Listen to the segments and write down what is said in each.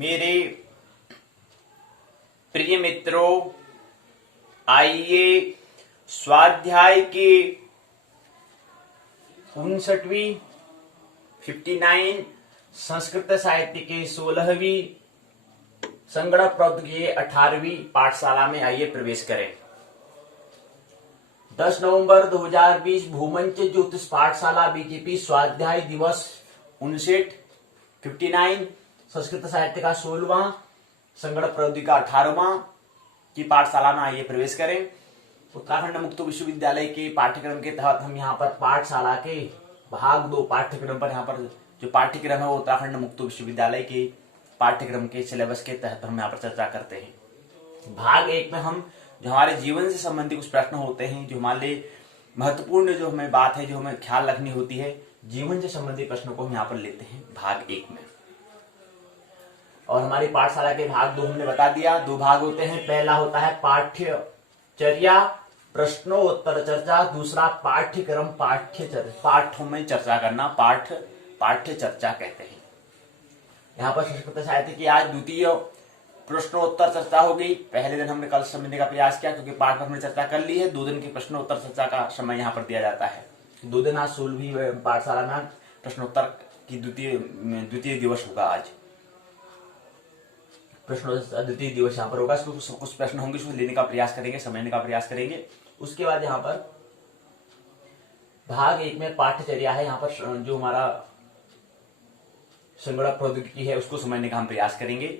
मेरे प्रिय मित्रों, आइए स्वाध्याय के 59वीं 59 संस्कृत साहित्य के 16वीं संगणक प्रौद्योगिकी 18वीं पाठशाला में आइए प्रवेश करें। 10 नवंबर 2020 भूमंच ज्योतिष पाठशाला बीजेपी स्वाध्याय दिवस 59 संस्कृत साहित्य का 16वां संगणक प्रौद्योगिकी का 18वां की पाठशाला में आइए प्रवेश करें। उत्तराखंड मुक्त विश्वविद्यालय के पाठ्यक्रम के तहत हम यहाँ पर पाठशाला के भाग 2 पाठ्यक्रम पर यहाँ पर जो पाठ्यक्रम है वो उत्तराखंड मुक्त विश्वविद्यालय के पाठ्यक्रम के सिलेबस के तहत हम यहाँ पर चर्चा करते हैं। भाग 1 में हम जो हमारे जीवन से संबंधित कुछ प्रश्न होते हैं, जो हमारे लिए महत्वपूर्ण जो हमें बात है, जो हमें ख्याल रखनी होती है, जीवन से संबंधित प्रश्नों को हम यहाँ पर लेते हैं भाग 1 में। और हमारी पाठशाला के भाग 2 हमने बता दिया, 2 भाग होते हैं। पहला होता है पाठ्यचर्या प्रश्नोत्तर चर्चा, दूसरा पाठ्यक्रम पाठों में चर्चा करना, पाठ्य चर्चा कहते हैं। यहाँ पर संस्कृत साहित्य की आज द्वितीय प्रश्नोत्तर चर्चा होगी। पहले दिन हमने कल समझने का प्रयास किया क्योंकि पाठ पर हमने चर्चा कर ली है। 2 दिन की प्रश्नोत्तर चर्चा का समय यहाँ पर दिया जाता है। 2 दिन आज 16वीं पाठशाला में प्रश्नोत्तर की द्वितीय दिवस होगा। आज प्रश्नोत्तर द्वितीय दिवस यहाँ पर होगा। कुछ प्रश्न होंगे, उसको लेने का प्रयास करेंगे, समझने का प्रयास करेंगे। उसके बाद यहाँ पर भाग 1 में पाठ्यचर्या है। यहाँ पर जो हमारा संगणक प्रौद्योगिकी है उसको समझने का हम प्रयास करेंगे।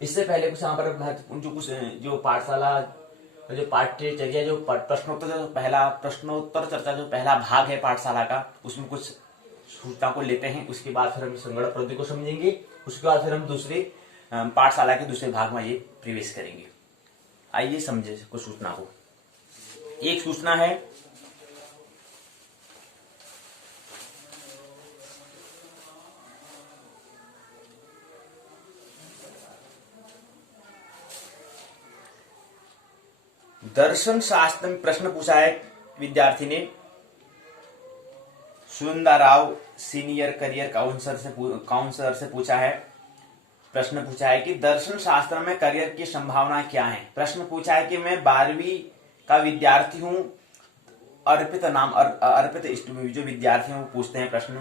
इससे पहले कुछ यहाँ पर महत्वपूर्ण जो पाठशाला जो पाठ्यचर्या जो प्रश्नोत्तर चर्चा जो पहला भाग है पाठशाला का, उसमें कुछ सूचना को लेते हैं। उसके बाद फिर हम संगणक प्रौद्योगिकी को समझेंगे। उसके बाद फिर हम दूसरे पाठशाला के दूसरे भाग में ये प्रवेश करेंगे। आइए समझे कुछ सूचना को। एक सूचना है दर्शन शास्त्र में प्रश्न पूछा है विद्यार्थी ने। Sunanda Rao senior career counsellor से पूछा है, प्रश्न पूछा है कि दर्शन शास्त्र में करियर की संभावना क्या है। प्रश्न पूछा है कि मैं 12वीं का विद्यार्थी हूं। अर्पित जो विद्यार्थियों को पूछते हैं प्रश्न,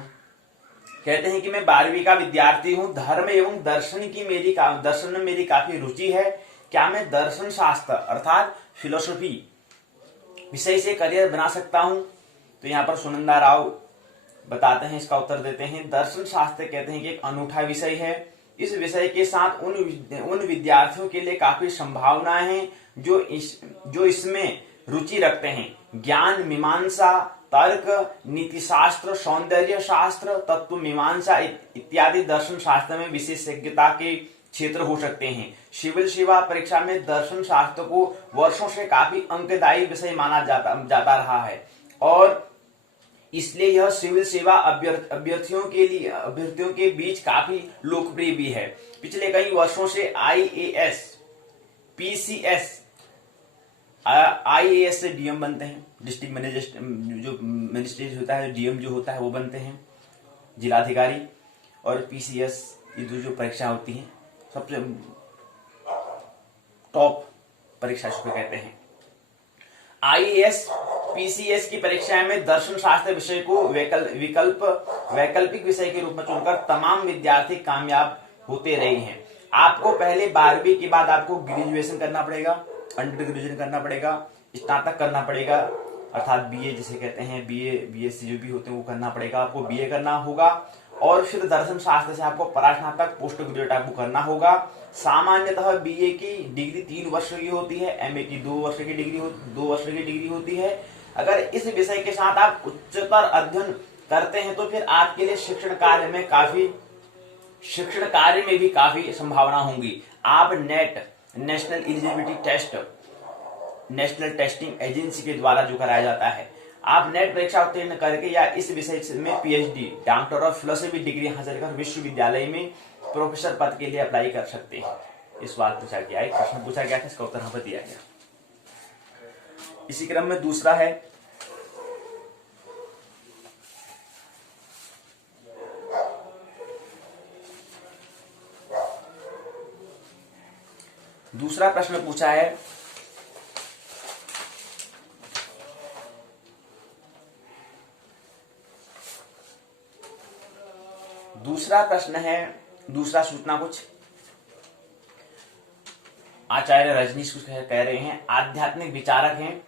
कहते हैं कि मैं 12वीं का विद्यार्थी हूं। धर्म एवं दर्शन में मेरी काफी रुचि है। क्या मैं दर्शन शास्त्र अर्थात फिलोसफी विषय से करियर बना सकता हूं? तो यहाँ पर सुनंदा राव बताते हैं, इसका उत्तर देते हैं। दर्शन शास्त्र कहते हैं कि एक अनूठा विषय है। इस विषय के साथ उन विद्यार्थियों के लिए काफी संभावनाएं हैं जो इसमें रुचि रखते हैं। ज्ञान मीमांसा, तर्क, नीति शास्त्र, सौंदर्य शास्त्र, तत्व मीमांसा इत्यादि दर्शन शास्त्र में विशेषज्ञता के क्षेत्र हो सकते हैं। सिविल सेवा परीक्षा में दर्शन शास्त्र को वर्षों से काफी अंकदायी विषय माना जाता रहा है और इसलिए यह सिविल सेवा अभ्यर्थियों के बीच काफी लोकप्रिय भी है। पिछले कई वर्षों से IAS, PCS, IAS से DM बनते हैं, डिस्ट्रिक्ट मैजिस्ट्रेट होता है, DM जो होता है वो बनते हैं जिलाधिकारी, और PCS ये जो परीक्षा होती है सबसे टॉप परीक्षा इसको कहते हैं। IAS, PCS की परीक्षाएं में दर्शन शास्त्र विषय को वैकल्पिक विषय के रूप में चुनकर तमाम विद्यार्थी कामयाब होते रहे हैं। आपको पहले 12वीं के बाद आपको ग्रेजुएशन करना पड़ेगा, अंडर ग्रेजुएशन करना पड़ेगा, स्नातक करना पड़ेगा अर्थात BA जिसे कहते हैं, BSc जो भी होते हैं वो करना पड़ेगा। आपको BA करना होगा और फिर दर्शन शास्त्र से आपको परास्नातक पोस्ट ग्रेजुएट आपको करना होगा। सामान्यतः BA की डिग्री 3 वर्ष की होती है, MA की 2 वर्ष की डिग्री होती है। अगर इस विषय के साथ आप उच्चतर अध्ययन करते हैं तो फिर आपके लिए शिक्षण कार्य में भी काफी संभावना होंगी। आप NET, National Eligibility Test, National Testing Agency के द्वारा जो कराया जाता है, आप नेट परीक्षा उत्तीर्ण करके या इस विषय में PhD doctor of philosophy degree हासिल कर विश्वविद्यालय में प्रोफेसर पद के लिए अप्लाई कर सकते हैं। इस बात पूछा गया है, प्रश्न पूछा गया था, इसका उत्तर यहाँ पर दिया गया। इसी क्रम में दूसरा है दूसरा प्रश्न पूछा है, दूसरा प्रश्न है, दूसरा सूचना कुछ आचार्य रजनीश कुछ कह रहे हैं, आध्यात्मिक विचारक हैं।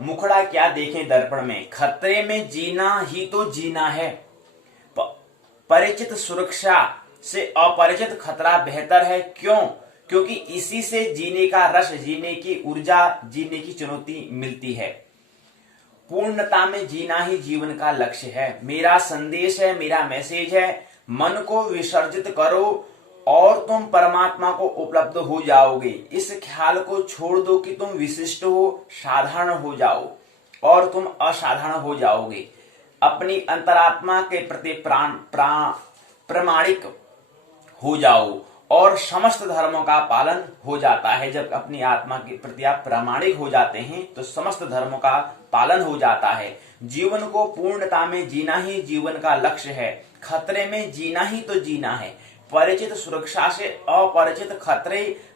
मुखड़ा क्या देखें दर्पण में, खतरे में जीना ही तो जीना है। परिचित सुरक्षा से अपरिचित खतरा बेहतर है। क्यों? क्योंकि इसी से जीने का रस, जीने की ऊर्जा, जीने की चुनौती मिलती है। पूर्णता में जीना ही जीवन का लक्ष्य है। मेरा संदेश है, मेरा मैसेज है, मन को विसर्जित करो और तुम परमात्मा को उपलब्ध हो जाओगे। इस ख्याल को छोड़ दो कि तुम विशिष्ट हो, साधारण हो जाओ और तुम असाधारण हो जाओगे। अपनी अंतरात्मा के प्रति प्रामाणिक हो जाओ और समस्त धर्मों का पालन हो जाता है। जब अपनी आत्मा के प्रति आप प्रामाणिक हो जाते हैं तो समस्त धर्मों का पालन हो जाता है। जीवन को पूर्णता में जीना ही जीवन का लक्ष्य है। खतरे में जीना ही तो जीना है। परिचित सुरक्षा से अपरिचित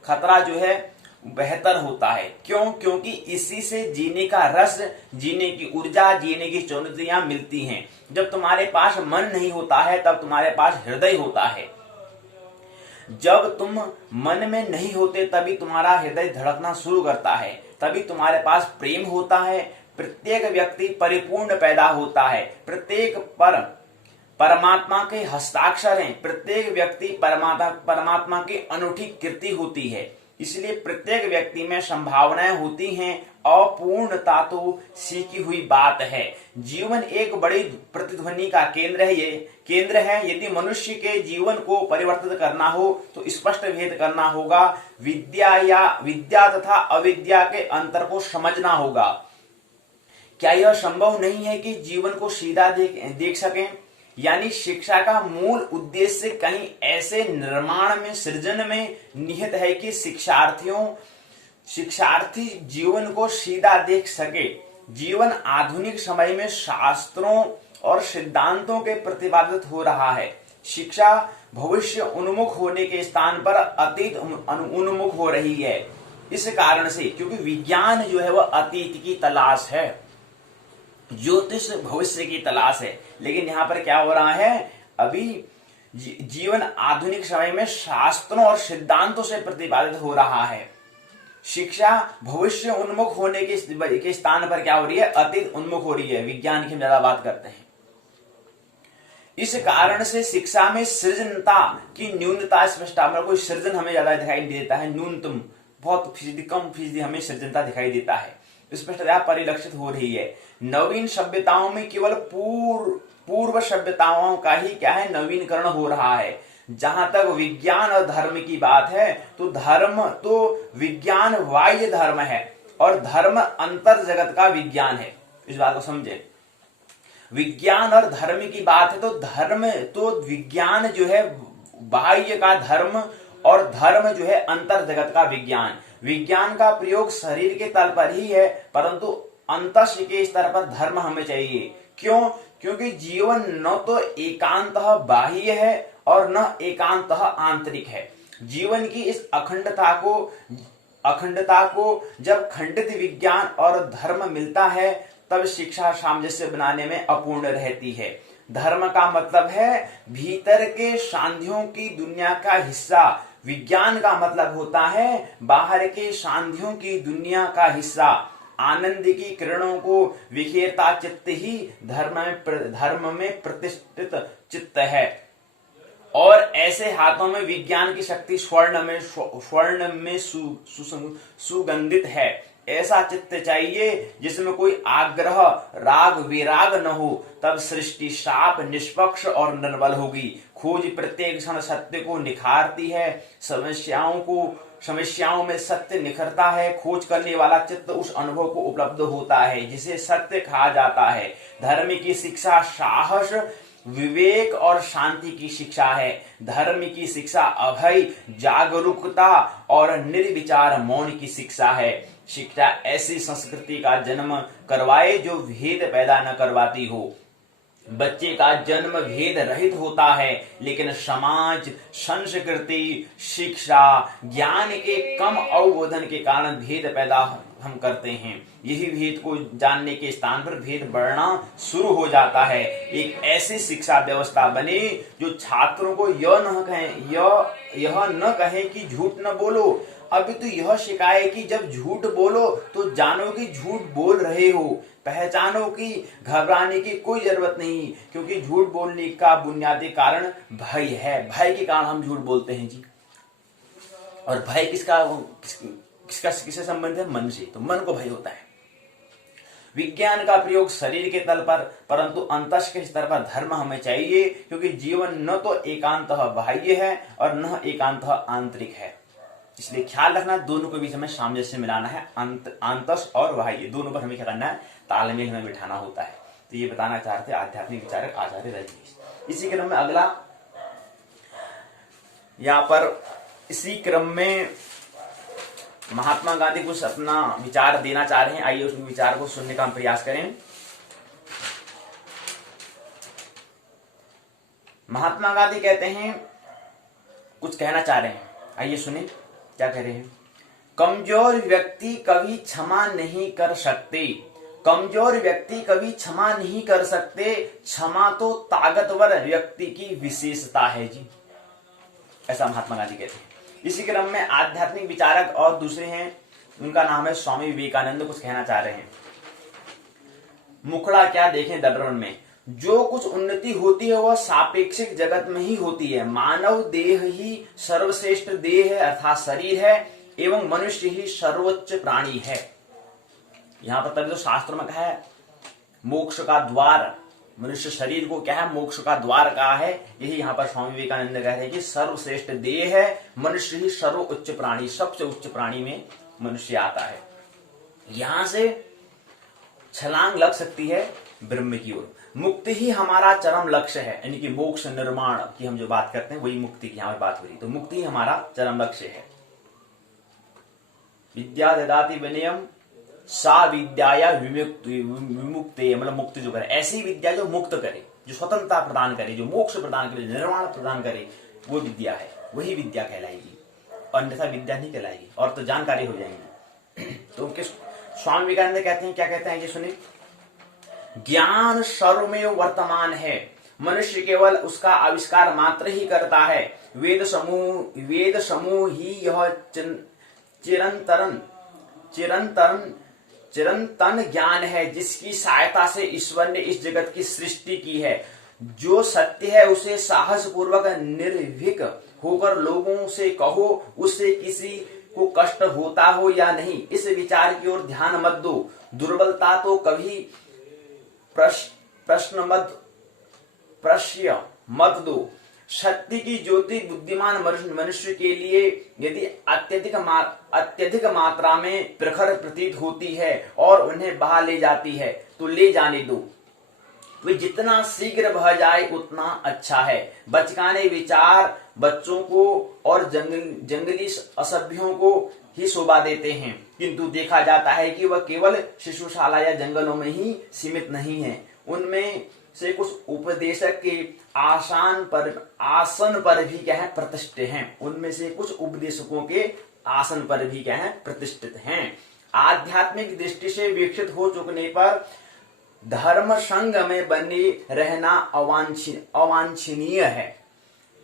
खतरा जो है बेहतर होता है। क्यों? क्योंकि इसी से जीने का रस, जीने की ऊर्जा, जीने की चुनौतियां मिलती हैं। जब तुम्हारे पास मन नहीं होता है तब तुम्हारे पास हृदय होता है। जब तुम मन में नहीं होते तभी तुम्हारा हृदय धड़कना शुरू करता है, तभी तुम्हारे पास प्रेम होता है। प्रत्येक व्यक्ति परिपूर्ण पैदा होता है। प्रत्येक पर परमात्मा के हस्ताक्षर हैं। प्रत्येक व्यक्ति परमात्मा की अनूठी कृति होती है। इसलिए प्रत्येक व्यक्ति में संभावनाएं होती हैं। अपूर्णता तो सीखी हुई बात है। जीवन एक बड़ी प्रतिध्वनि का केंद्र है। यदि मनुष्य के जीवन को परिवर्तित करना हो तो स्पष्ट भेद करना होगा। विद्या तथा अविद्या के अंतर को समझना होगा। क्या यह संभव नहीं है कि जीवन को सीधा देख सकें? यानी शिक्षा का मूल उद्देश्य कहीं ऐसे निर्माण में, सृजन में निहित है कि शिक्षार्थी जीवन को सीधा देख सके। जीवन आधुनिक समय में शास्त्रों और सिद्धांतों के प्रतिपादित हो रहा है। शिक्षा भविष्य उन्मुख होने के स्थान पर अतीत उन्मुख हो रही है। इस कारण से, क्योंकि विज्ञान जो है वह अतीत की तलाश है, ज्योतिष भविष्य की तलाश है। लेकिन यहाँ पर क्या हो रहा है, अभी जीवन आधुनिक समय में शास्त्रों और सिद्धांतों से प्रतिपादित हो रहा है। शिक्षा भविष्य उन्मुख होने के स्थान पर क्या हो रही है, अतीत उन्मुख हो रही है। विज्ञान की हम ज्यादा बात करते हैं। इस कारण से शिक्षा में सृजनता की न्यूनता स्पष्ट, कोई सृजन हमें ज्यादा दिखाई देता है, न्यूनतम बहुत फीसदी, कम फीसदी हमें सृजनता दिखाई देता है, स्पष्टता परिलक्षित हो रही है। नवीन सभ्यताओं में केवल पूर्व सभ्यताओं का ही क्या है, नवीनीकरण हो रहा है। जहां तक विज्ञान और धर्म की बात है तो विज्ञान बाह्य धर्म है और धर्म अंतर जगत का विज्ञान है। इस बात को समझे। विज्ञान और धर्म की बात है तो विज्ञान जो है बाह्य का धर्म और धर्म जो है अंतर जगत का विज्ञान। विज्ञान का प्रयोग शरीर के तल पर ही है, परंतु अंतःश के स्तर पर धर्म हमें चाहिए। क्यों? क्योंकि जीवन न तो एकांतः बाह्य है और न एकांतः आंतरिक है। जीवन की इस अखंडता को जब खंडित विज्ञान और धर्म मिलता है तब शिक्षा सामंजस्य बनाने में अपूर्ण रहती है। धर्म का मतलब है भीतर के सांध्यों की दुनिया का हिस्सा। विज्ञान का मतलब होता है बाहर के सांध्यों की दुनिया का हिस्सा। आनंद की किरणों को विखेरता चित्त ही धर्म में प्रतिष्ठित चित्त है। और ऐसे हाथों में विज्ञान की शक्ति स्वर्ण में सुगंधित है। ऐसा चित्त चाहिए जिसमें कोई आग्रह, राग, विराग न हो, तब सृष्टि साफ, निष्पक्ष और निर्बल होगी। खोज प्रत्येक क्षण सत्य को निखारती है। समस्याओं में सत्य निखरता है। खोज करने वाला चित्त उस अनुभव को उपलब्ध होता है जिसे सत्य कहा जाता है। धर्म की शिक्षा साहस, विवेक और शांति की शिक्षा है। धर्म की शिक्षा अभय, जागरूकता और निर्विचार मौन की शिक्षा है। शिक्षा ऐसी संस्कृति का जन्म करवाए जो भेद पैदा न करवाती हो। बच्चे का जन्म भेद रहित होता है, लेकिन समाज, संस्कृति, शिक्षा, ज्ञान के कम अवबोधन के कारण भेद पैदा हम करते हैं। यही भेद को जानने के स्थान पर भेद बढ़ना शुरू हो जाता है। एक ऐसी शिक्षा व्यवस्था बने जो छात्रों को यह न कहे कि झूठ न बोलो, अभी तो यह सिखाए कि जब झूठ बोलो तो जानो कि झूठ बोल रहे हो, पहचानो कि घबराने की कोई जरूरत नहीं, क्योंकि झूठ बोलने का बुनियादी कारण भय है। भय के कारण हम झूठ बोलते हैं जी। और भय किससे संबंध है? मन से। तो मन को भय होता है। विज्ञान का प्रयोग शरीर के तल पर, परंतु अंतस के स्तर पर धर्म हमें चाहिए, क्योंकि जीवन न तो एकांतः बाह्य है और न एकांतः आंतरिक है। इसलिए ख्याल रखना, दोनों के बीच हमें सामंजस्य मिलाना है। अंतस और बाह्य दोनों पर हमें क्या करना है? तालमेल हमें बिठाना होता है। तो ये बताना चाहते आध्यात्मिक विचारक आचार्य रजनीश। इसी क्रम में अगला, यहाँ पर इसी क्रम में महात्मा गांधी कुछ अपना विचार देना चाह रहे हैं। आइए उस विचार को सुनने का हम प्रयास करें। महात्मा गांधी कहते हैं, कुछ कहना चाह रहे हैं, आइए सुने क्या कह रहे हैं। कमजोर व्यक्ति कभी क्षमा नहीं कर सकते, कमजोर व्यक्ति कभी क्षमा नहीं कर सकते, क्षमा तो ताकतवर व्यक्ति की विशेषता है जी। ऐसा महात्मा गांधी कहते हैं। इसी क्रम में आध्यात्मिक विचारक और दूसरे हैं, उनका नाम है स्वामी विवेकानंद, कुछ कहना चाह रहे हैं। मुखड़ा क्या देखें दर्पण में, जो कुछ उन्नति होती है वह सापेक्षिक जगत में ही होती है। मानव देह ही सर्वश्रेष्ठ देह है, अर्थात शरीर है, एवं मनुष्य ही सर्वोच्च प्राणी है। यहां पर तभी तो शास्त्रों में कहा है मोक्ष का द्वार, मनुष्य शरीर को क्या है? मोक्ष का द्वार कहा है। यही यहाँ पर स्वामी विवेकानंद कह रहे हैं कि सर्वश्रेष्ठ देह है, मनुष्य ही सर्वोच्च प्राणी, सबसे उच्च प्राणी में मनुष्य आता है। यहां से छलांग लग सकती है ब्रह्म की ओर। मुक्ति ही हमारा चरम लक्ष्य है, यानी कि मोक्ष निर्माण की हम जो बात करते हैं वही मुक्ति की यहाँ पर बात हो रही। तो मुक्ति ही हमारा चरम लक्ष्य है। विद्या ददाति विनयम सा विद्याया विमुक्ते, मतलब मुक्ति जो करे, ऐसी विद्या जो मुक्त करे, जो स्वतंत्रता प्रदान करे, जो मोक्ष प्रदान करे, निर्वाण प्रदान करे, वो विद्या है, वही विद्या कहलाएगी। अन्यथा विद्या नहीं कहलाएगी और तो जानकारी हो जाएंगी। तो उनके स्वामी विवेकानंद कहते हैं, क्या कहते हैं ये सुनिए। ज्ञान सर्वमेव वर्तमान है, मनुष्य केवल उसका आविष्कार मात्र ही करता है। वेद समूह ही यह चिरंतन ज्ञान है, जिसकी सहायता से ईश्वर ने इस जगत की सृष्टि की है। जो सत्य है उसे साहस पूर्वक निर्भीक होकर लोगों से कहो, उससे किसी को कष्ट होता हो या नहीं, इस विचार की ओर ध्यान मत दो। दुर्बलता तो कभी प्रश्न मत दो। शक्ति की ज्योति बुद्धिमान मनुष्य के लिए यदि अत्यधिक मात्रा में प्रखर प्रतीत होती है और उन्हें बहा ले जाती है तो ले जाने दो। वे जितना शीघ्र बह जाए उतना अच्छा है। बचकाने विचार बच्चों को और जंगली असभ्यों को ही शोभा देते हैं, किंतु देखा जाता है कि वह केवल शिशुशाला या जंगलों में ही सीमित नहीं है। उनमें से कुछ उपदेशक के आसन पर भी क्या है? प्रतिष्ठित हैं। उनमें से कुछ उपदेशकों के आसन पर भी क्या है? प्रतिष्ठित हैं। आध्यात्मिक दृष्टि से विकसित हो चुकने पर धर्म संघ में बने रहना अवांछनीय है।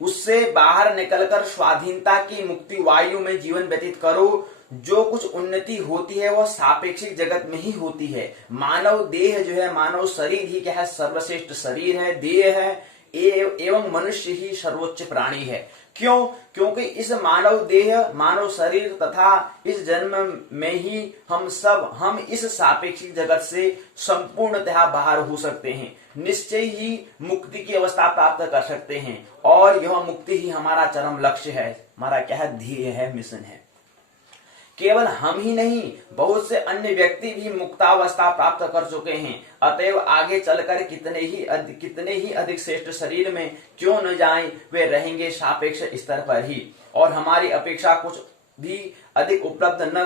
उससे बाहर निकलकर स्वाधीनता की मुक्ति वायु में जीवन व्यतीत करो। जो कुछ उन्नति होती है वह सापेक्षिक जगत में ही होती है। मानव देह जो है, मानव शरीर ही क्या है? सर्वश्रेष्ठ शरीर है, देह है, एवं मनुष्य ही सर्वोच्च प्राणी है। क्यों? क्योंकि इस मानव देह, मानव शरीर तथा इस जन्म में ही हम इस सापेक्षिक जगत से संपूर्णतः बाहर हो सकते हैं। निश्चय ही मुक्ति की अवस्था प्राप्त कर सकते हैं और यह मुक्ति ही हमारा चरम लक्ष्य है, हमारा क्या है? ध्येय है, मिशन है। केवल हम ही नहीं, बहुत से अन्य व्यक्ति भी मुक्तावस्था प्राप्त कर चुके हैं। अतएव आगे चलकर कितने ही अधिक श्रेष्ठ शरीर में क्यों न जाएं, वे रहेंगे सापेक्ष स्तर पर ही। और हमारी अपेक्षा कुछ भी अधिक उपलब्ध न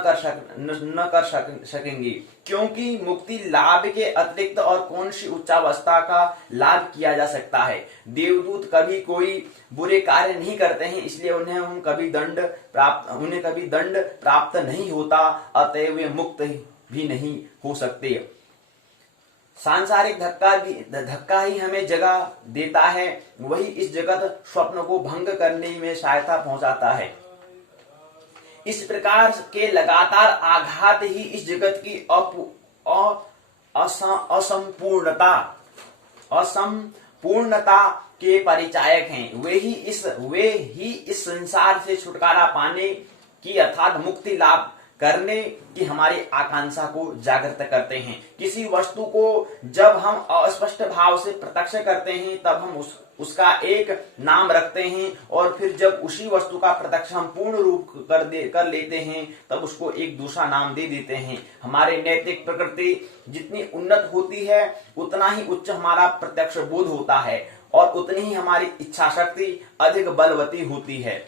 कर सकेंगे, क्योंकि मुक्ति लाभ के अतिरिक्त और कौन सी उच्चावस्था का लाभ किया जा सकता है। देवदूत कभी कोई बुरे कार्य नहीं करते हैं, इसलिए उन्हें कभी दंड प्राप्त नहीं होता, अतएव वे मुक्त भी नहीं हो सकते। सांसारिक धक्का ही हमें जगह देता है, वही इस जगत स्वप्न को भंग करने में सहायता पहुंचाता है। इस प्रकार के लगातार आघात ही इस जगत की असंपूर्णता के परिचायक हैं। वे ही इस संसार से छुटकारा पाने की अर्थात मुक्ति लाभ करने की हमारी आकांक्षा को जागृत करते हैं। किसी वस्तु को जब हम अस्पष्ट भाव से प्रत्यक्ष करते हैं तब हम उसका एक नाम रखते हैं, और फिर जब उसी वस्तु का प्रत्यक्ष हम पूर्ण रूप कर लेते हैं तब उसको एक दूसरा नाम दे देते हैं। हमारी नैतिक प्रकृति जितनी उन्नत होती है उतना ही उच्च हमारा प्रत्यक्ष बोध होता है, और उतनी ही हमारी इच्छा शक्ति अधिक बलवती होती है।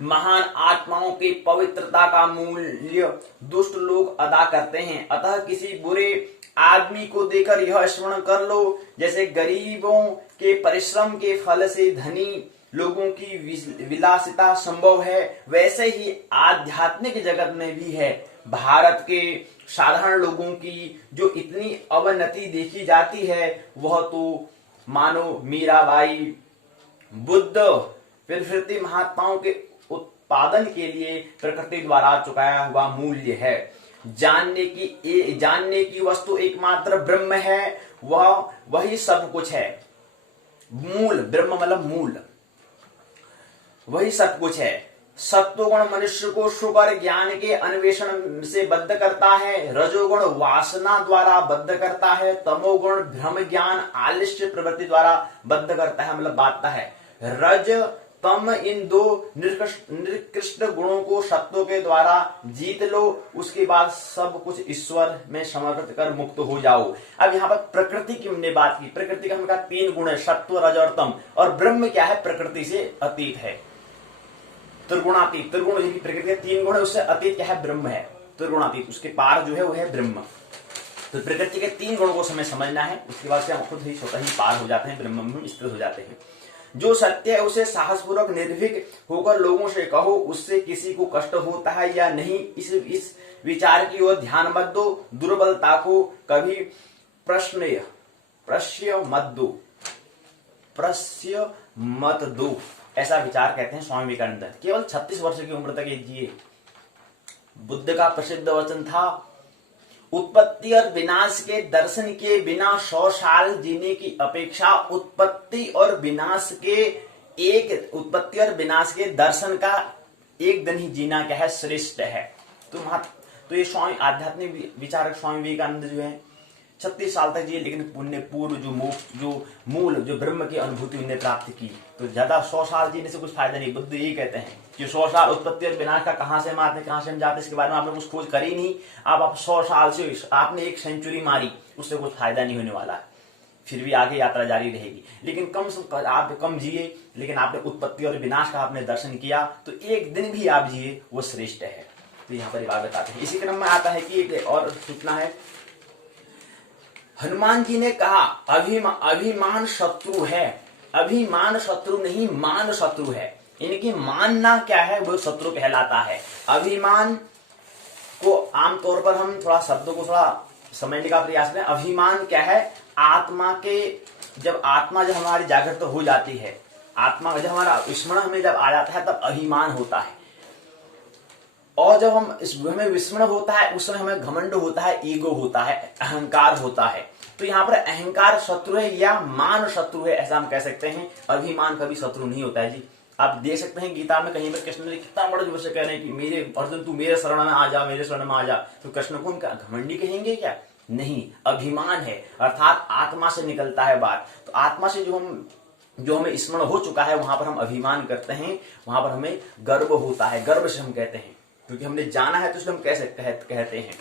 महान आत्माओं की पवित्रता का मूल्य दुष्ट लोग अदा करते हैं, अतः किसी बुरे आदमी को देकर यह स्मरण कर लो, जैसे गरीबों के परिश्रम के फल से धनी लोगों की विलासिता संभव है, वैसे ही आध्यात्मिक जगत में भी है। भारत के साधारण लोगों की जो इतनी अवनति देखी जाती है वह तो मानो मीराबाई, बुद्ध प्रभृति महात्माओं के उत्पादन के लिए प्रकृति द्वारा चुकाया हुआ मूल्य है। जानने की वस्तु एकमात्र ब्रह्म है, वही सब कुछ है। मूल, ब्रह्म मतलब मूल, वही सब कुछ है। सत्वगुण मनुष्य को सुख और ज्ञान के अन्वेषण से बद्ध करता है, रजोगुण वासना द्वारा बद्ध करता है, तमोगुण भ्रम ज्ञान आलस्य प्रवृत्ति द्वारा बद्ध करता है, मतलब बांधता है। रज तम इन दो निकृष्ट गुणों को सत्व के द्वारा जीत लो, उसके बाद सब कुछ ईश्वर में समर्पित कर मुक्त हो जाओ। अब यहाँ पर प्रकृति की हमने बात की। प्रकृति का हमने कहा 3 गुण है, सत्व रज और तम, और ब्रह्म क्या है? प्रकृति से अतीत है, त्रिगुणातीत। त्रिगुण की प्रकृति के 3 गुण है, उससे अतीत क्या है? ब्रह्म है, त्रिगुणातीत, उसके पार जो है वो है ब्रह्म। तो प्रकृति के 3 गुणों को हमें समझना है, उसके बाद से हम खुद ही स्वतः ही पार हो जाते हैं, ब्रह्म में स्थित हो जाते हैं। जो सत्य है उसे साहसपूर्वक निर्भीक होकर लोगों से कहो, उससे किसी को कष्ट होता है या नहीं, इस विचार की ओर ध्यान मत दो। दुर्बलता को कभी प्रश्य मत दो, ऐसा विचार कहते हैं स्वामी विवेकानंद। केवल 36 वर्ष की उम्र तक ये जिए। बुद्ध का प्रसिद्ध वचन था, उत्पत्ति और विनाश के दर्शन के बिना 100 साल जीने की अपेक्षा उत्पत्ति और विनाश के दर्शन का एक दिन ही जीना क्या है? श्रेष्ठ है। तो ये स्वामी आध्यात्मिक विचारक स्वामी विवेकानंद जो है 36 साल तक जिए, लेकिन पुण्य पूर्व जो ब्रह्म की अनुभूति उन्हें प्राप्त की। तो ज्यादा 100 साल जीने से कुछ फायदा नहीं। बुद्ध यही कहते हैं कि 100 साल उत्पत्ति और विनाश का कहां से हम आते कहां से हम जाते, इसके बारे में आपने कुछ खोज करी नहीं। आप 100 साल से आपने एक सेंचुरी मारी, उससे कुछ फायदा नहीं होने वाला है, फिर भी आगे यात्रा जारी रहेगी। लेकिन आप कम जिए, लेकिन आपने उत्पत्ति और विनाश का आपने दर्शन किया, तो एक दिन भी आप जिए वो श्रेष्ठ है। तो यहाँ पर बात बताते हैं। इसी क्रम में आता है कि एक और सूचना है, हनुमान जी ने कहा अभिमान शत्रु है। अभिमान शत्रु नहीं, मान शत्रु है। इनकी मानना क्या है वो शत्रु कहलाता है। अभिमान को आमतौर पर हम थोड़ा शब्दों को थोड़ा समझने का प्रयास करें। अभिमान क्या है? आत्मा जब हमारी जागृत हो जाती है, आत्मा जब हमारा विस्मरण हमें जब आ जाता है तब अभिमान होता है। और जब हमें विस्मरण होता है उस समय हमें घमंड होता है, ईगो होता है, अहंकार होता है। तो यहाँ पर अहंकार शत्रु है या मान शत्रु है, ऐसा हम कह सकते हैं। अभिमान कभी शत्रु नहीं होता है जी। आप देख सकते हैं गीता में कहीं पर कृष्ण ने कितना बड़ा जोर से कह रहे हैं कि मेरे अर्जुन तू मेरे शरण में आ जा, मेरे शरण में आ जा। तो कृष्ण को उनका घमंडी कहेंगे क्या? नहीं, अभिमान है, अर्थात आत्मा से निकलता है बात। तो आत्मा से जो हमें स्मरण हो चुका है वहां पर हम अभिमान करते हैं, वहां पर हमें गर्व होता है। गर्व से हम कहते हैं क्योंकि हमने जाना है तो इसलिए हम कैसे कहते हैं।